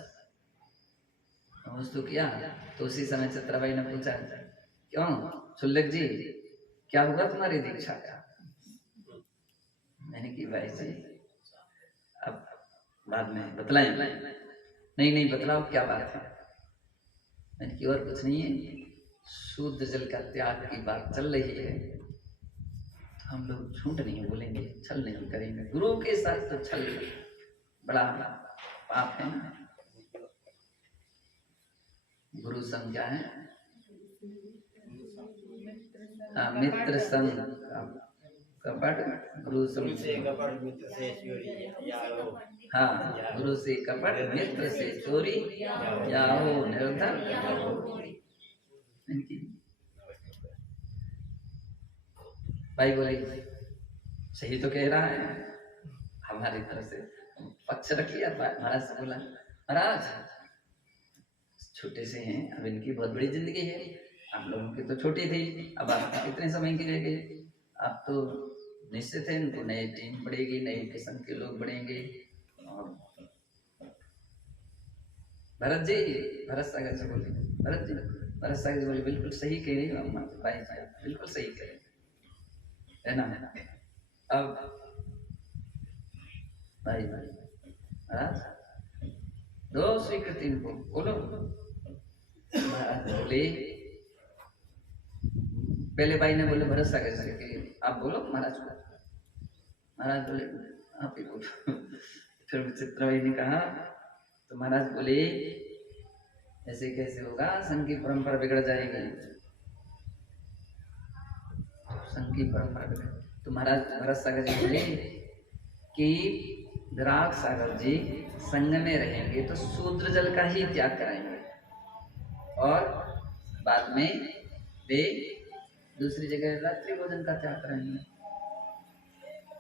नमोस्तु किया। तो उसी समय चित्राबाई ने पूछा क्यों छुल्लक जी क्या हुआ तुम्हारी दीक्षा का? मैंने की भाई जी अब बाद में बतलाएं। नहीं बतलाओ क्या बात है? मैंने की और कुछ नहीं है, शुद्ध जल का त्याग की बात चल रही है, तो हम लोग झूठ नहीं बोलेंगे, छल नहीं करेंगे। गुरु के साथ तो छल बड़ा पाप है ना। गुरु संग क्या है? मित्र संग कपट, गुरु से कपट, मित्र से चोरी। हाँ, गुरु से कपट, मित्र से चोरी, या हो निर्धन। भाई बोले सही तो कह रहा है, हमारी तरफ से पक्ष रख लिया। महाराज से बोला महाराज छोटे से हैं, अब इनकी बहुत बड़ी जिंदगी है, आप लोगों की तो छोटी थी, अब आप कितने समय के रह गए? आप तो निश्चित है इनको नई टीम बढ़ेगी, नई किस्म के लोग बढ़ेंगे। और भरत जी, भरत सागर से बोले, भरत सागर बोले बिल्कुल सही कह रही हो भाई साहब, बिल्कुल सही कह रहे है ना। अब भाई महाराज दो स्वीकृति इनको बोलो। महाराज बोले, पहले भाई ने बोले भरत सागर जी कि आप बोलो महाराज को। महाराज बोले आप ही बोलो। फिर विचित्र भाई ने कहा तो महाराज बोले ऐसे कैसे होगा, संघ की परंपरा बिगड़ जाएगी, संघ की परंपरा बिगड़। तो महाराज भरत सागर जी बोले कि विराट सागर जी संघ में रहेंगे तो शूद्र जल का ही त्याग कराएंगे और बाद में वे दूसरी जगह रात्रि भोजन का त्याग कराएंगे।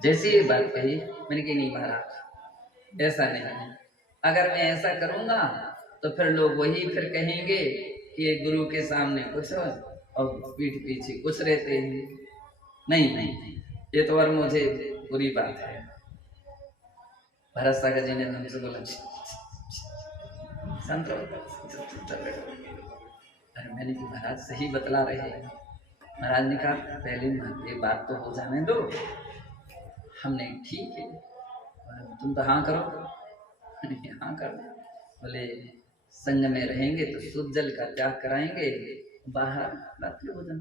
जैसी ये बात कही मैंने कही नहीं महाराज ऐसा नहीं है, अगर मैं ऐसा करूंगा तो फिर लोग वही फिर कहेंगे कि ये गुरु के सामने कुछ और पीठ पीछे कुछ रहते हैं। नहीं नहीं ये तो और मुझे बुरी बात है। भरत सागर जी ने हमसे बोला शांत रहो। अरे मैंने कि महाराज सही बतला रहे हैं। महाराज ने कहा पहले ये बात तो हो जाने दो। हमने ठीक है तुम तो हाँ करो। हाँ कर। बोले संग में रहेंगे तो शुद्ध जल का त्याग कराएंगे, बाहर रात्रि भोजन।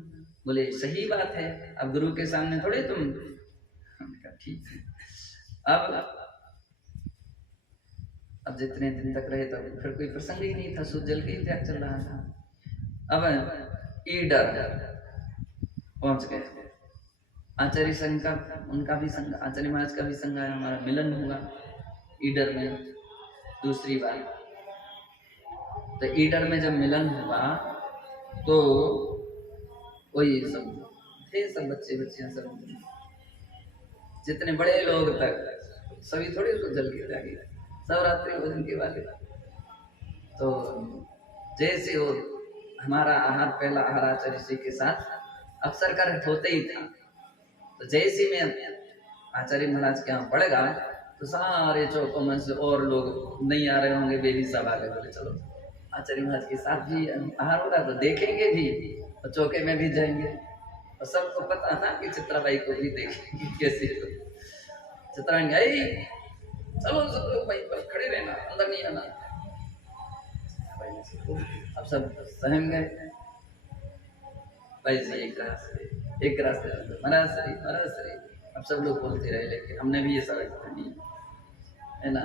बोले सही बात है, अब गुरु के सामने थोड़े तुम। हमने कहा ठीक है। अब जितने दिन तक रहे तब फिर कोई प्रसंग ही नहीं था, शुद्ध जल का ही त्याग चल रहा था। अब ईडर पहुंच गए। आचार्य संघ का उनका भी संघ, आचार्य महाराज का भी संघ आया, हमारा मिलन हुआ ईडर में दूसरी बार। तो ईडर में जब मिलन हुआ तो वही सब थे, सब बच्चे बच्चियां सब जितने बड़े लोग तक सभी थोड़े उसको जल के त्यागी, सब रात्रि भोजन के वाले। तो जैसे वो हमारा आहार पहला आहार आचार्य श्री के साथ अक्सर कर होते ही था। तो जैसे मैं आचार्य महाराज के यहाँ पड़ गया तो सारे चौकों में से और लोग नहीं आ रहे होंगे, वे भी सब आ गए। बोले चलो आचार्य महाराज के साथ भी आहार होगा तो देखेंगे भी और चौके में भी जाएंगे। और सबको पता था कि चित्राबाई को भी देखेंगे कैसे। चित्राबाई आई चलो सब लोग वहीं पर खड़े रहना, अंदर नहीं आना। अब सब सहम गए। भाई जी एक गिलास महाराज श्री। अब सब लोग बोलते रहे लेकिन हमने भी ये सब नहीं है ना।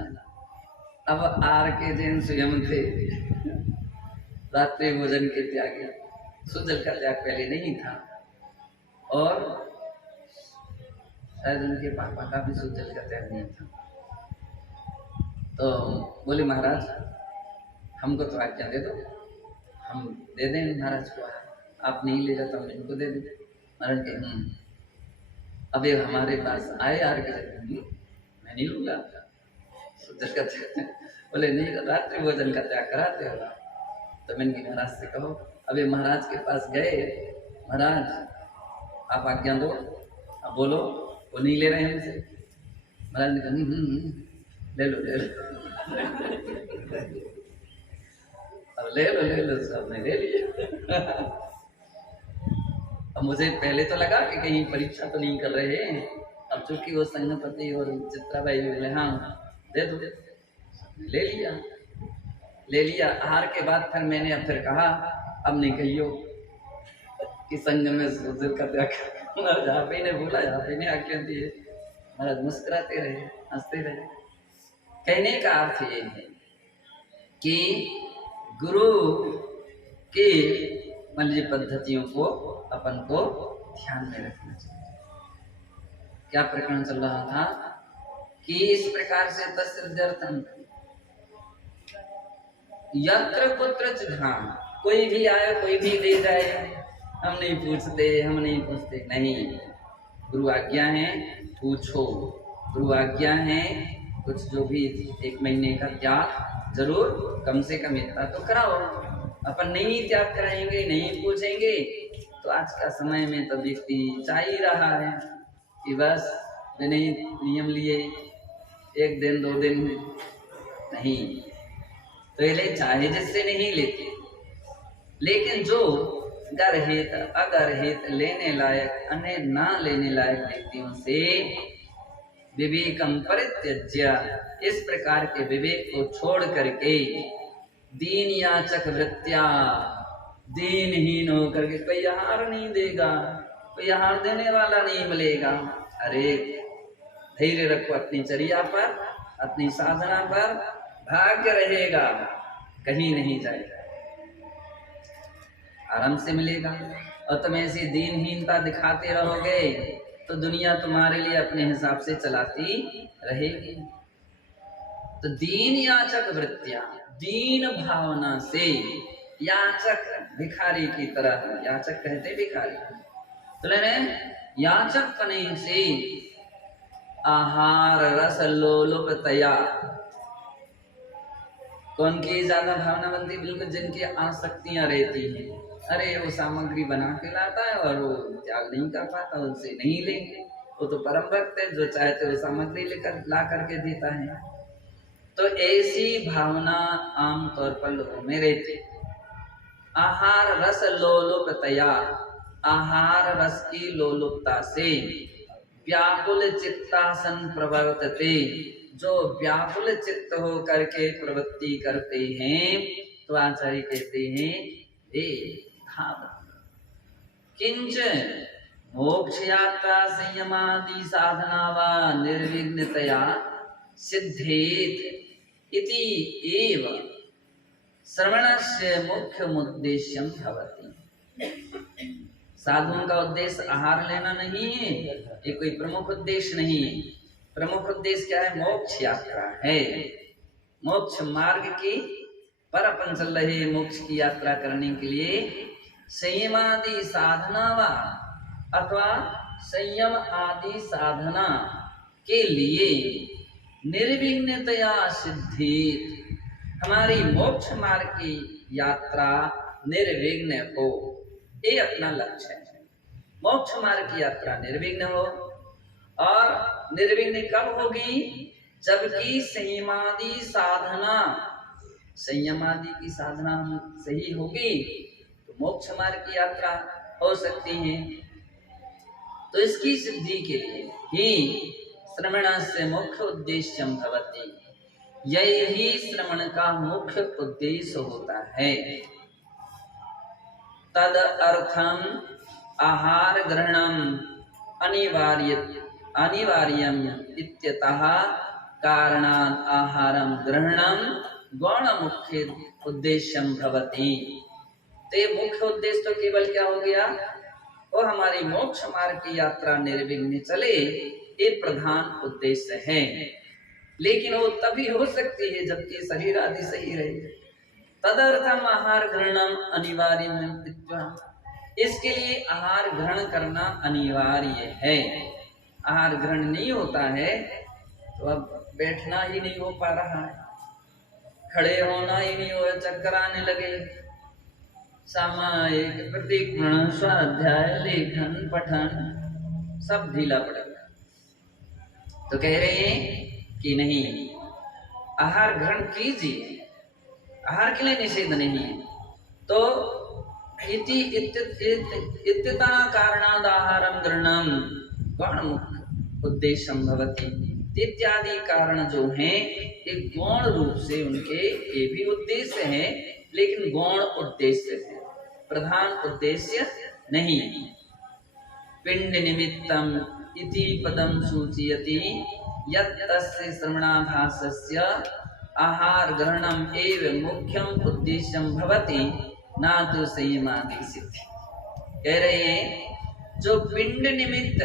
अब आर के जैन स्वयं थे रात्रि भोजन के त्यागी, सुजल का त्याग पहले नहीं था और शायद उनके पापा का भी सुजल का त्याग नहीं था। तो बोले महाराज हमको तो आज्ञा दे दो, हम दे दें महाराज को, आप नहीं ले जाता हम इनको दे दें। महाराज के अब ये हमारे पास आए आर के मैं नहीं लूंगा सुजल का त्याग। बोले नहीं रात्रि भोजन का त्याग कराते हो। तो मैंने महाराज से कहो। अब ये महाराज के पास गए, महाराज आप आज्ञा दो, अब बोलो। वो नहीं ले रहे हमसे। महाराज ने कहा ले लो अब ले लो सबने ले लिया। अब मुझे पहले तो लगा कि कहीं परीक्षा तो नहीं कर रहे हैं। अब चूंकि वो संगपति और चित्राबाई बोले हाँ दे दो, ले लिया। आहार के बाद फिर मैंने फिर कहा अब नहीं कहियो कि संग में सुजल का त्याग। जहाँ पे ने बोला, जहाँ पे ने आज्ञा दी, महाराज मुस्कुराते रहे, हंसते रहे। कहने का अर्थ ये है कि गुरु की मान लीजिए पद्धतियों को अपन को ध्यान में रखना चाहिए। क्या प्रकरण चल रहा था कि इस प्रकार से तस्दर्थन यत्र कुत्रच धाम, कोई भी आए कोई भी ले जाए, हम नहीं पूछते नहीं। गुरु आज्ञा है पूछो, गुरु आज्ञा है कुछ जो भी 1 महीने का त्याग जरूर कम से कम इतना तो कराओ। अपन नहीं त्याग कराएंगे, नहीं पूछेंगे तो आज का समय में तो व्यक्ति चाह ही रहा है कि बस नहीं नियम लिए 1 दिन 2 दिन नहीं, तो ये चाहे जिससे नहीं लेते। लेकिन जो गर हित अगर हित लेने लायक अन्य ना लेने लायक व्यक्तियों से विवेकम परित्यज्य, इस प्रकार के विवेक को छोड़ करके दीन याचक वृत्या, दीनहीन होकर के कोई आहार नहीं देगा, कोई आहार देने वाला नहीं मिलेगा। अरे धैर्य रखो अपनी चर्या पर, अपनी साधना पर, भाग्य रहेगा, कहीं नहीं जाएगा, आराम से मिलेगा। और तुम ऐसी दीनहीनता दिखाते रहोगे तो दुनिया तुम्हारे लिए अपने हिसाब से चलाती रहेगी। तो दीन याचक वृत्तियां, दीन भावना से, याचक भिखारी की तरह, याचक कहते भिखारी, तो लेने याचक पने से आहार रस लोलुपतया, कौन की ज्यादा भावना बनती? बिल्कुल जिनकी आसक्तियां रहती हैं। अरे वो सामग्री बना के लाता है और वो त्याग नहीं कर पाता, उनसे नहीं लेंगे, वो तो परम भक्त है, जो चाहते वो सामग्री लेकर ला करके देता है। तो ऐसी भावना आमतौर पर लोगों में रहती। आहार रस लोलुपतया, आहार रस की लोलुपता से, व्याकुल चित्तासन प्रवर्तते, जो व्याकुल चित्त हो करके प्रवृत्ति करते हैं, तो आचार्य कहते हैं वे किंच मोक्ष यात्रा संयमादि साधना वा निर्विघ्नतया सिद्धेत इति एव श्रवणस्य मुख्यमुद्देश्यं भवति। साधुओं का उद्देश्य आहार लेना नहीं है, ये कोई प्रमुख उद्देश्य नहीं है। प्रमुख उद्देश्य क्या है? मोक्ष यात्रा है। मोक्ष मार्ग की पर अपन चल रहे, मोक्ष की यात्रा करने के लिए संयम आदि साधना वा, अथवा संयम आदि साधना के लिए निर्विघ्नतया सिद्धि, हमारी मोक्ष मार्ग की यात्रा निर्विघ्न हो, ये अपना लक्ष्य है। मोक्ष मार्ग की यात्रा निर्विघ्न हो, और निर्विघ्न कब होगी? जबकि संयमादि साधना, संयमादि की साधना सही होगी तो मोक्ष मार्ग की यात्रा हो सकती है। तो इसकी सिद्धि के लिए ही श्रवणस्य मुख्य उद्देश्यं भवति, यही श्रवण का मुख्य उद्देश्य होता है। तद अर्थम आहार ग्रहणम अनिवार्यम इत्यतः कारणात् आहारम ग्रहणम गौण मुख्य उद्देश्यम भवति। ते मुख्य उद्देश्य तो केवल क्या हो गया? वो हमारी मोक्ष मार्ग की यात्रा निर्विघ्न चले, ये प्रधान उद्देश्य है। लेकिन वो तभी हो सकती है जबकि शरीर आदि सही रहे। तदर्थम आहार ग्रहणम अनिवार्य, इसके लिए आहार ग्रहण करना अनिवार्य है। आहार ग्रहण नहीं होता है तो अब बैठना ही नहीं हो पा रहा है, खड़े होना ही नहीं हो, चक्कर आने लगे, सामायिक प्रतिक्रमण स्वाध्याय लेखन पठन सब ढीला पड़ेगा। तो कह रहे हैं कि नहीं, आहार ग्रहण कीजिए, आहार के लिए निषेध नहीं है। तो इति इत्यता कारणाद आहारम ग्रहणम गौण मुख्य उद्देश्यम भवति, इत्यादि कारण जो हैं ये गौण रूप से उनके ये भी उद्देश्य है, लेकिन गौण उद्देश्य है, प्रधान उद्देश्य नहीं। पिंड निमित्तम इति पदम सूचयति यत् तस्य श्रवणाभासस्य आहार ग्रहणम एव मुख्यम उद्देश्यम भवति ना तो संयमादि सिद्धि। कह रहे हैं जो पिंड निमित्त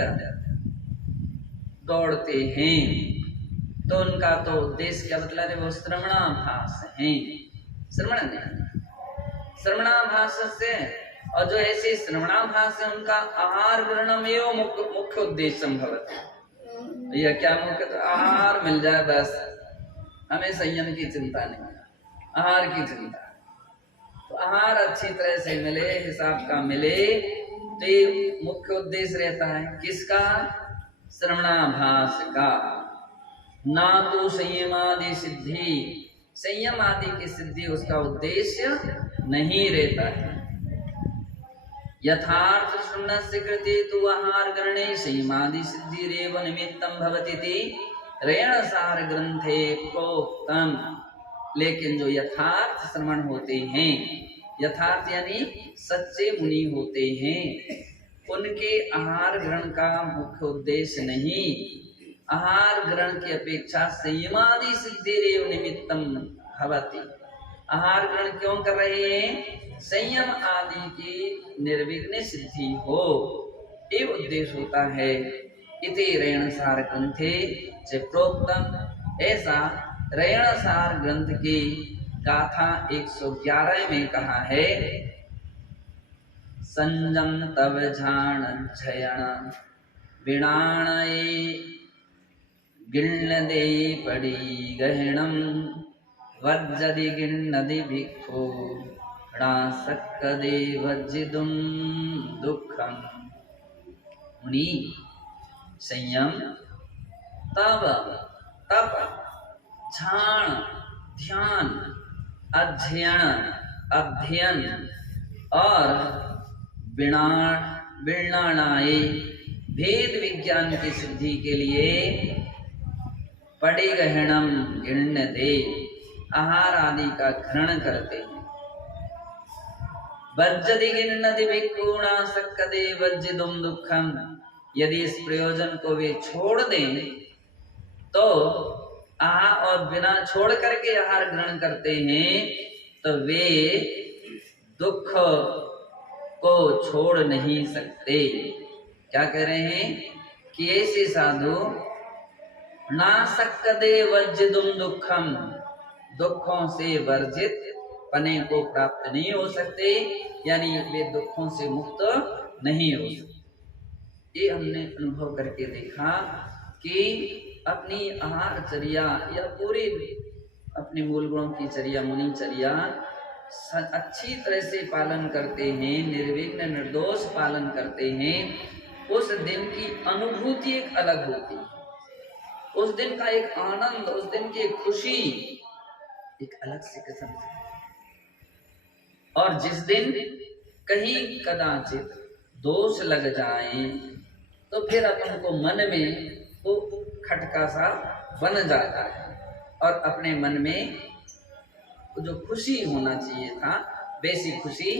दौड़ते हैं तो उनका तो उद्देश्य क्या बतला रहे? वो श्रवणाभास है, श्रवण नहीं, श्रवणाभास से। और जो ऐसे श्रवणाभास है उनका आहार ग्रहणम एवं मुख्य उद्देश्य भवति। यह क्या मुख्य? तो आहार मिल जाए बस, हमें संयम की चिंता नहीं, आहार की चिंता। तो आहार अच्छी तरह से मिले, हिसाब का मिले, तो ये मुख्य उद्देश्य रहता है। किसका? श्रवणाभास का। ना तो संयमादि सिद्धि, संयम आदि की सिद्धि उसका उद्देश्य नहीं रहता है। यथार्थ श्रवणस्य कृते तु आहार ग्रहणे संयमादि सिद्धिरेव निमित्तं भवति इति रेणसार ग्रंथे प्रोक्तम्। लेकिन जो यथार्थ श्रवण होते हैं, यथार्थ यानी सच्चे मुनि होते हैं, उनके आहार ग्रहण का मुख्य उद्देश्य नहीं, आहार ग्रहण की अपेक्षा संयमादि सिद्धिरेव निमित्तम भवति। आहार ग्रहण क्यों कर रहे हैं? संयम आदि की निर्विघ्न सिद्धि हो, ये उद्देश्य होता है। इति रेणसार ग्रंथे से प्रोक्तम, ऐसा रेणसार ग्रंथ की गाथा 111 में कहा है। संजम तव झाण झयण विणाणये गिण्णदे पड़ी गहणम वज्जदि गिण्णदि भिक्षु णासक्कदे वज्जिदुम दुःखम। मुनि, संयम, तव, तप, झाण, ध्यान, अध्ययन, अध्ययन और विणाणाए भेद विज्ञान की सिद्धि के लिए पड़िगहणम गिण्णदे आहार आदि का ग्रहण करते हैं। वज्जदि गिण्णदि भिक्षुणा सक्कदे वज्जिदुम दुःखम, यदि इस प्रयोजन को वे छोड़ दें तो आहार और बिना छोड़ करके आहार ग्रहण करते हैं तो वे दुख को छोड़ नहीं सकते। क्या कह रहे हैं कि ऐसे साधु ना सक्कदे वज्जिदुम दुःखम, दुखों से वर्जित पने को प्राप्त नहीं हो सकते, यानी वे दुखों से मुक्त नहीं हो सकते। ये हमने अनुभव करके देखा कि अपनी आहार चर्या या पूरी अपने मूल गुणों की चर्या, मुनि चर्या अच्छी तरह से पालन करते हैं, निर्विघ्न निर्दोष पालन करते हैं, उस दिन की अनुभूति एक अलग होती है, उस दिन का एक आनंद, उस दिन की खुशी एक अलग से किस्म से। और जिस दिन कहीं कदाचित दोष लग जाए तो फिर अपन को मन में वो खटका सा बन जाता है और अपने मन में जो खुशी होना चाहिए था वैसी खुशी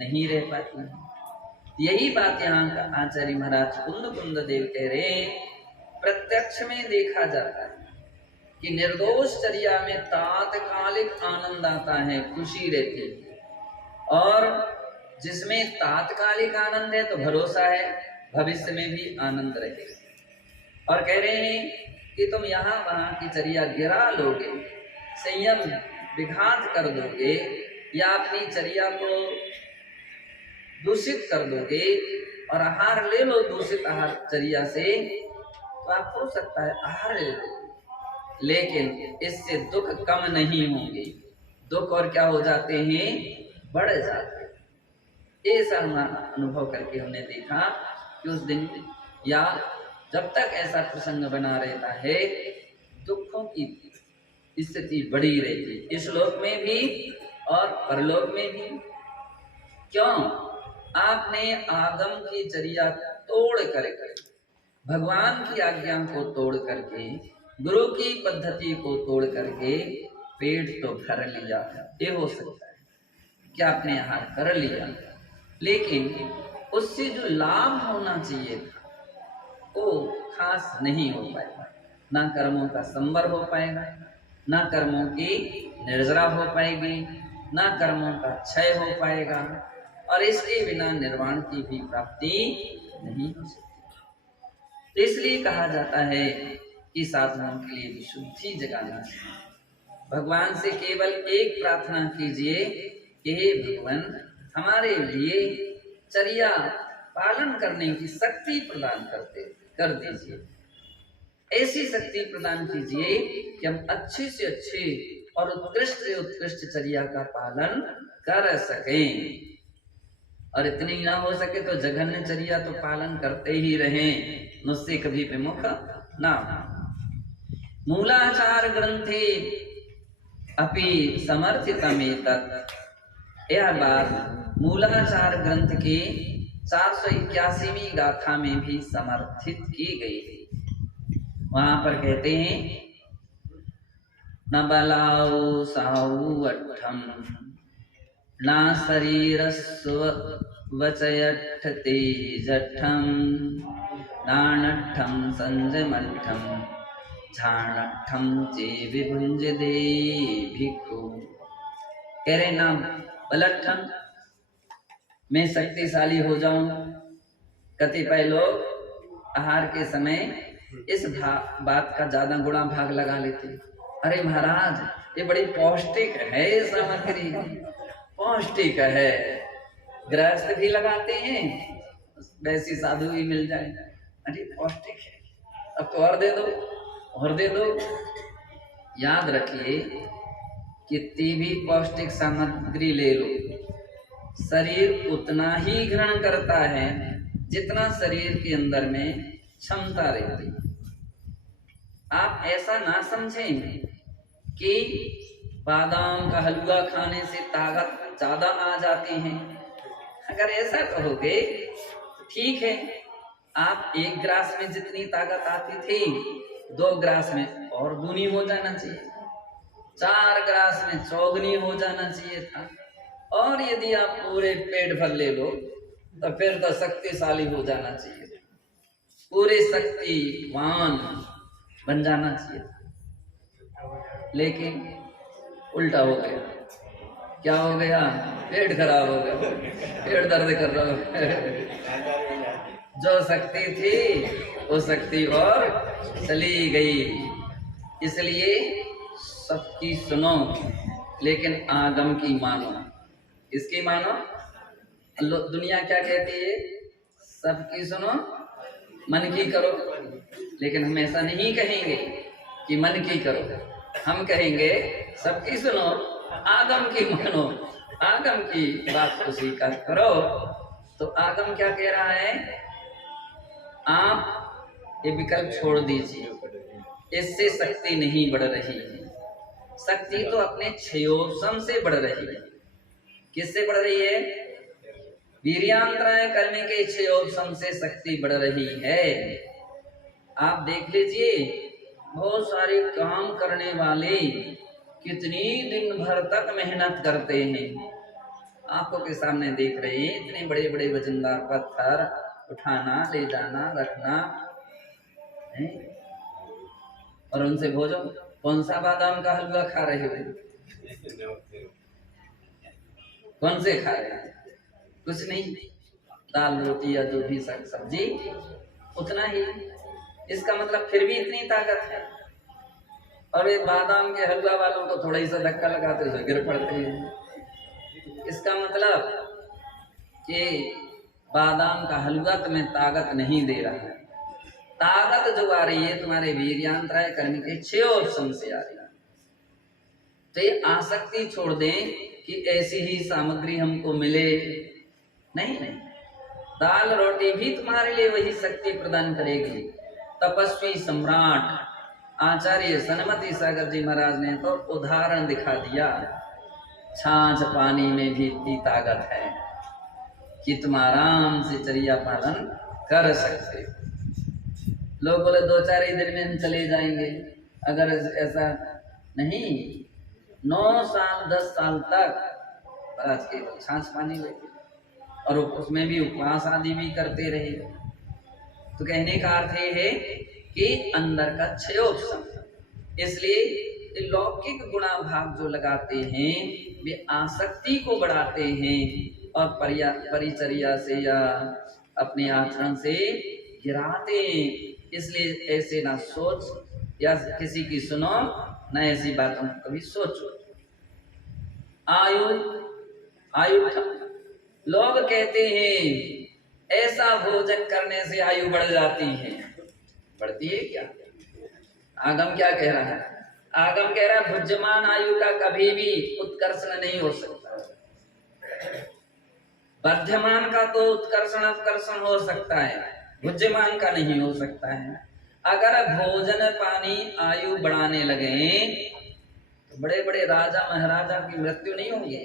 नहीं रह पाती। यही बात यहाँ का आचार्य महाराज कुंद देव कह रहे हैं, प्रत्यक्ष में देखा जाता है कि निर्दोष चर्या में तात्कालिक आनंद आता है, खुशी रहती है, और जिसमें तात्कालिक आनंद है तो भरोसा है भविष्य में भी आनंद रहेगा। और कह रहे हैं कि तुम यहाँ वहाँ की चर्या गिरा लोगे, संयम विघात कर दोगे या अपनी चर्या को दूषित कर दोगे और आहार ले लो दूषित आहार चर्या से, तो आप हो सकता है आहार ले लो, लेकिन इससे दुख कम नहीं होंगे, दुख और क्या हो जाते हैं, बढ़ जाते हैं। ऐसा अनुभव करके हमने देखा कि उस दिन या जब तक ऐसा प्रसंग बना रहता है दुखों की स्थिति बढ़ी रहती, इस लोक में भी और परलोक में भी। क्यों? आपने आदम की चर्या तोड़ करके, भगवान की आज्ञा को तोड़ करके, गुरु की पद्धति को तोड़ करके पेट तो भर लिया। ये हो सकता है कि आपने आहार कर लिया, लेकिन उससे जो लाभ होना चाहिए था वो खास नहीं हो पाएगा। ना कर्मों का संवर हो पाएगा, ना कर्मों की निर्जरा हो पाएगी, ना कर्मों का क्षय हो पाएगा, और इसके बिना निर्वाण की भी प्राप्ति नहीं हो सकती। इसलिए कहा जाता है कि साधुओं के लिए विशुद्धि जगाना चाहिए। भगवान से केवल एक प्रार्थना कीजिए कि हे भगवान, हमारे लिए चर्या पालन करने की शक्ति प्रदान कर दीजिए। ऐसी शक्ति प्रदान कीजिए कि हम अच्छे से अच्छे और उत्कृष्ट से उत्कृष्ट चर्या का पालन कर सकें, और इतनी ना हो सके तो जघन्य चर्या तो पालन करते ही रहें, मुझसे कभी विमुख ना। मूलाचार ग्रंथे अपि समर्थितमेतत्, यह बात मूलाचार ग्रंथ के 481वीं गाथा में भी समर्थित की गई है। वहां पर कहते हैं न बलाउ साहु अट्ठम ना शरीरस्व वचयट्ठ तेजट्ठम नानट्ठम संजमट्ठम झाणट्ठम चे विभुंज दे भिक्खु। कह रहे ना बलट्ठम मैं शक्तिशाली हो जाऊं। कतिपय लोग आहार के समय इस बात का ज्यादा गुणा भाग लगा लेते। अरे महाराज ये बड़ी पौष्टिक है, ये सामग्री पौष्टिक है। गृहस्थ भी लगाते हैं, वैसी साधु भी मिल जाए, अरे पौष्टिक है, अब तो और दे दो और दे दो। याद रखिए कितनी भी पौष्टिक सामग्री ले लो, शरीर उतना ही ग्रहण करता है जितना शरीर के अंदर में क्षमता रहती है। आप ऐसा ना समझें कि बादाम का हलवा खाने से ताकत ज्यादा आ जाती है। अगर ऐसा कहोगे ठीक है, आप एक ग्लास में जितनी ताकत आती थी 2 ग्लास में और दूनी हो जाना चाहिए, 4 ग्लास में चौगुनी हो जाना चाहिए था। और यदि आप पूरे पेट भर ले लो तो फिर तो शक्तिशाली हो जाना चाहिए, पूरे शक्तिवान बन जाना चाहिए। लेकिन उल्टा हो गया। क्या हो गया? पेट खराब हो गया, पेट दर्द कर रहा हो। जो शक्ति थी वो शक्ति और चली गई। इसलिए सबकी सुनो लेकिन आगम की मानो। इसकी मानो? दुनिया क्या कहती है? सबकी सुनो मन की करो। लेकिन हम ऐसा नहीं कहेंगे कि मन की करो, हम कहेंगे सबकी सुनो आगम की मानो, आगम की बात को स्वीकार करो। तो आगम क्या कह रहा है? आप ये विकल्प छोड़ दीजिए, इससे शक्ति नहीं बढ़ रही है। शक्ति तो अपने क्षयोपशम से बढ़ रही है। किससे बढ़ रही है? वीर्यांतराय कर्म के क्षयोपशम से शक्ति बढ़ रही है। आप देख लीजिए, बहुत सारे काम करने वाले कितनी दिन भर तक मेहनत करते हैं। आंखों के सामने देख रहे हैं, इतने बड़े बड़े वजनदार पत्थर उठाना, ले जाना, रखना है? और उनसे भोजो कौन सा बादाम का हलवा खा रहे हो? कौन से खा रहे हैं? कुछ नहीं, दाल रोटी या जो भी सब्जी उतना ही। इसका मतलब फिर भी इतनी ताकत है। और ये बादाम के हलवा वालों को थोड़ा ही सा धक्का लगाते हुए गिर पड़ते हैं। इसका मतलब कि बादाम का हलवा तुम्हें ताकत नहीं दे रहा है। ताकत जो आ रही है तुम्हारे वीर्यांतराय कर्म के क्षयोपशम से आ रही है। तो ये आसक्ति छोड़ दें कि ऐसी ही सामग्री हमको मिले। नहीं नहीं, दाल रोटी भी तुम्हारे लिए वही शक्ति प्रदान करेगी। तपस्वी सम्राट आचार्य सनमति सागर जी महाराज ने तो उदाहरण दिखा दिया। छाछ पानी में भी इतनी ताकत है कि तुम आराम से चर्या पालन कर सकते हो। लोग बोले 2-4 ही दिन में हम चले जाएंगे। अगर ऐसा नहीं, 9 साल 10 साल तक महाराज केवल छाछ पानी लेते और उसमें भी उपवास आदि भी करते रहे। तो कहने का अर्थ ये है कि अंदर का क्षयोपशम। इसलिए लौकिक गुणा भाग जो लगाते हैं वे आसक्ति को बढ़ाते हैं और परिचर्या से या अपने आचरण से गिराते हैं। इसलिए ऐसे ना सोच या किसी की सुनो, ना ऐसी बातों को कभी सोचो। आयु लोग कहते हैं ऐसा भोजन करने से आयु बढ़ जाती है। बढ़ती है क्या? आगम क्या कह रहा है? आगम कह रहा है भुज्यमान आयु का कभी भी उत्कर्षण नहीं हो सकता। बध्यमान का तो उत्कर्षण उत्कर्षण हो सकता है, भुज्यमान का नहीं हो सकता है। अगर भोजन पानी आयु बढ़ाने लगे तो बड़े बड़े राजा महाराजा की मृत्यु नहीं होगी।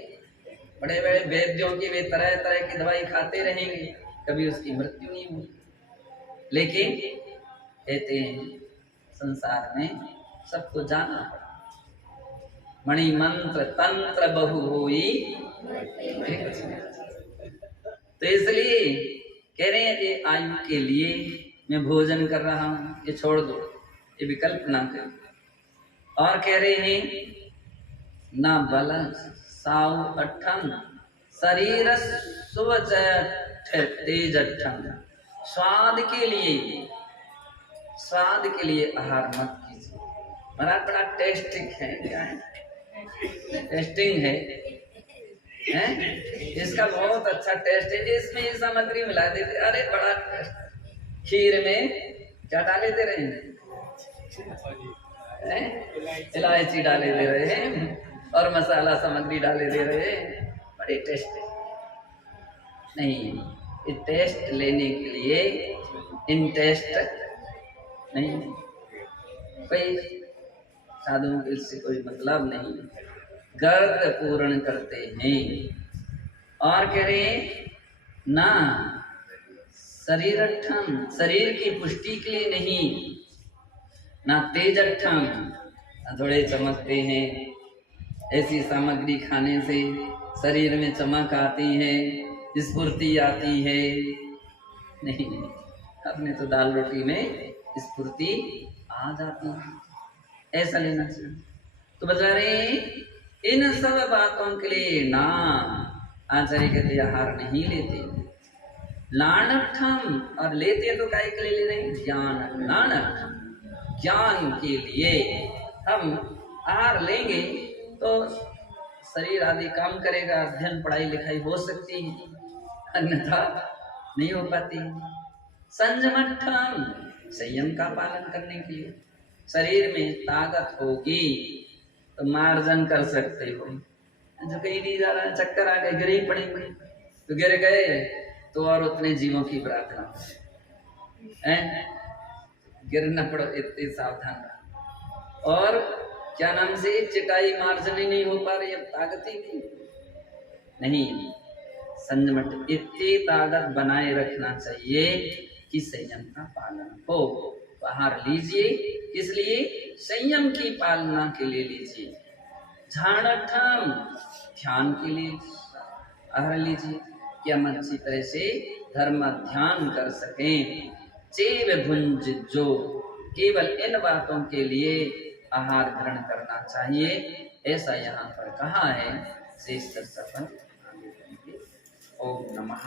बड़े बड़े वैद्यों की वे तरह तरह की दवाई खाते रहेंगे, कभी उसकी मृत्यु नहीं हुई। लेकिन कहते हैं संसार में सबको जाना पड़ा। मणि मंत्र तंत्र बहु होई। तो इसलिए कह रहे हैं ये आयु के लिए मैं भोजन कर रहा हूं, ये छोड़ दो, ये विकल्प ना करो। और कह रहे हैं ना बल साउ अठम शरीर सुवच तेज अठम। स्वाद के लिए आहार मत कीजिए। महाराज बड़ा टेस्टिंग है, क्या है टेस्टिंग है, हैं? इसका बहुत अच्छा टेस्ट है, इसमें ये सामग्री मिला देते, अरे बड़ा टेस्ट। खीर में क्या डाले दे रहे हैं? इलायची डाले दे रहे हैं और मसाला सामग्री डाले दे रहे हैं, बड़े टेस्ट है। नहीं, ये टेस्ट लेने के लिए इन टेस्ट नहीं, कोई साधुओं के इससे कोई मतलब नहीं, गर्द पूर्ण करते हैं। और कह रहे ना शरीरठम, शरीर की पुष्टि के लिए नहीं, ना तेजठम, थोड़े चमकते हैं, ऐसी सामग्री खाने से शरीर में चमक आती है, स्फूर्ति आती है, नहीं, अपने तो दाल रोटी में स्फूर्ति आ जाती है, ऐसा लेना चाहिए। तो बता रहे इन सब बातों के लिए ना आचार्य कहते आहार नहीं लेते। लाणठम, और लेते तो काय के लिए ले रहे हैं? ज्ञान लाणठम, ज्ञान के लिए हम आहार लेंगे तो शरीर आदि काम करेगा, अध्ययन पढ़ाई लिखाई हो सकती है, अन्यथा नहीं हो पाती। संयमठम, संयम का पालन करने के लिए शरीर में ताकत होगी तो मार्जन कर सकते हो। जो कहीं नहीं जा रहा, चक्कर आ गए, गिर ही पड़ेंगे, तो गिर गए तो और उतने जीवों की प्रार्थना है, गिर न पड़ो, इतने सावधान रहो। और क्या नाम से चिटाई मार्जन ही नहीं हो पा रही, अब ताकत ही नहीं, संयमट इतनी ताकत बनाए रखना चाहिए कि संयम का पालन हो। आहार लीजिए, इसलिए संयम की पालना के लिए लीजिए। ध्यानठम, ध्यान के लिए आहार लीजिए कि हम अच्छी तरह से धर्म ध्यान कर सकें। चेव भुंज, जो केवल इन बातों के लिए आहार ग्रहण करना चाहिए, ऐसा यहाँ पर कहा है। शेष चर्चा पर ओम नमः।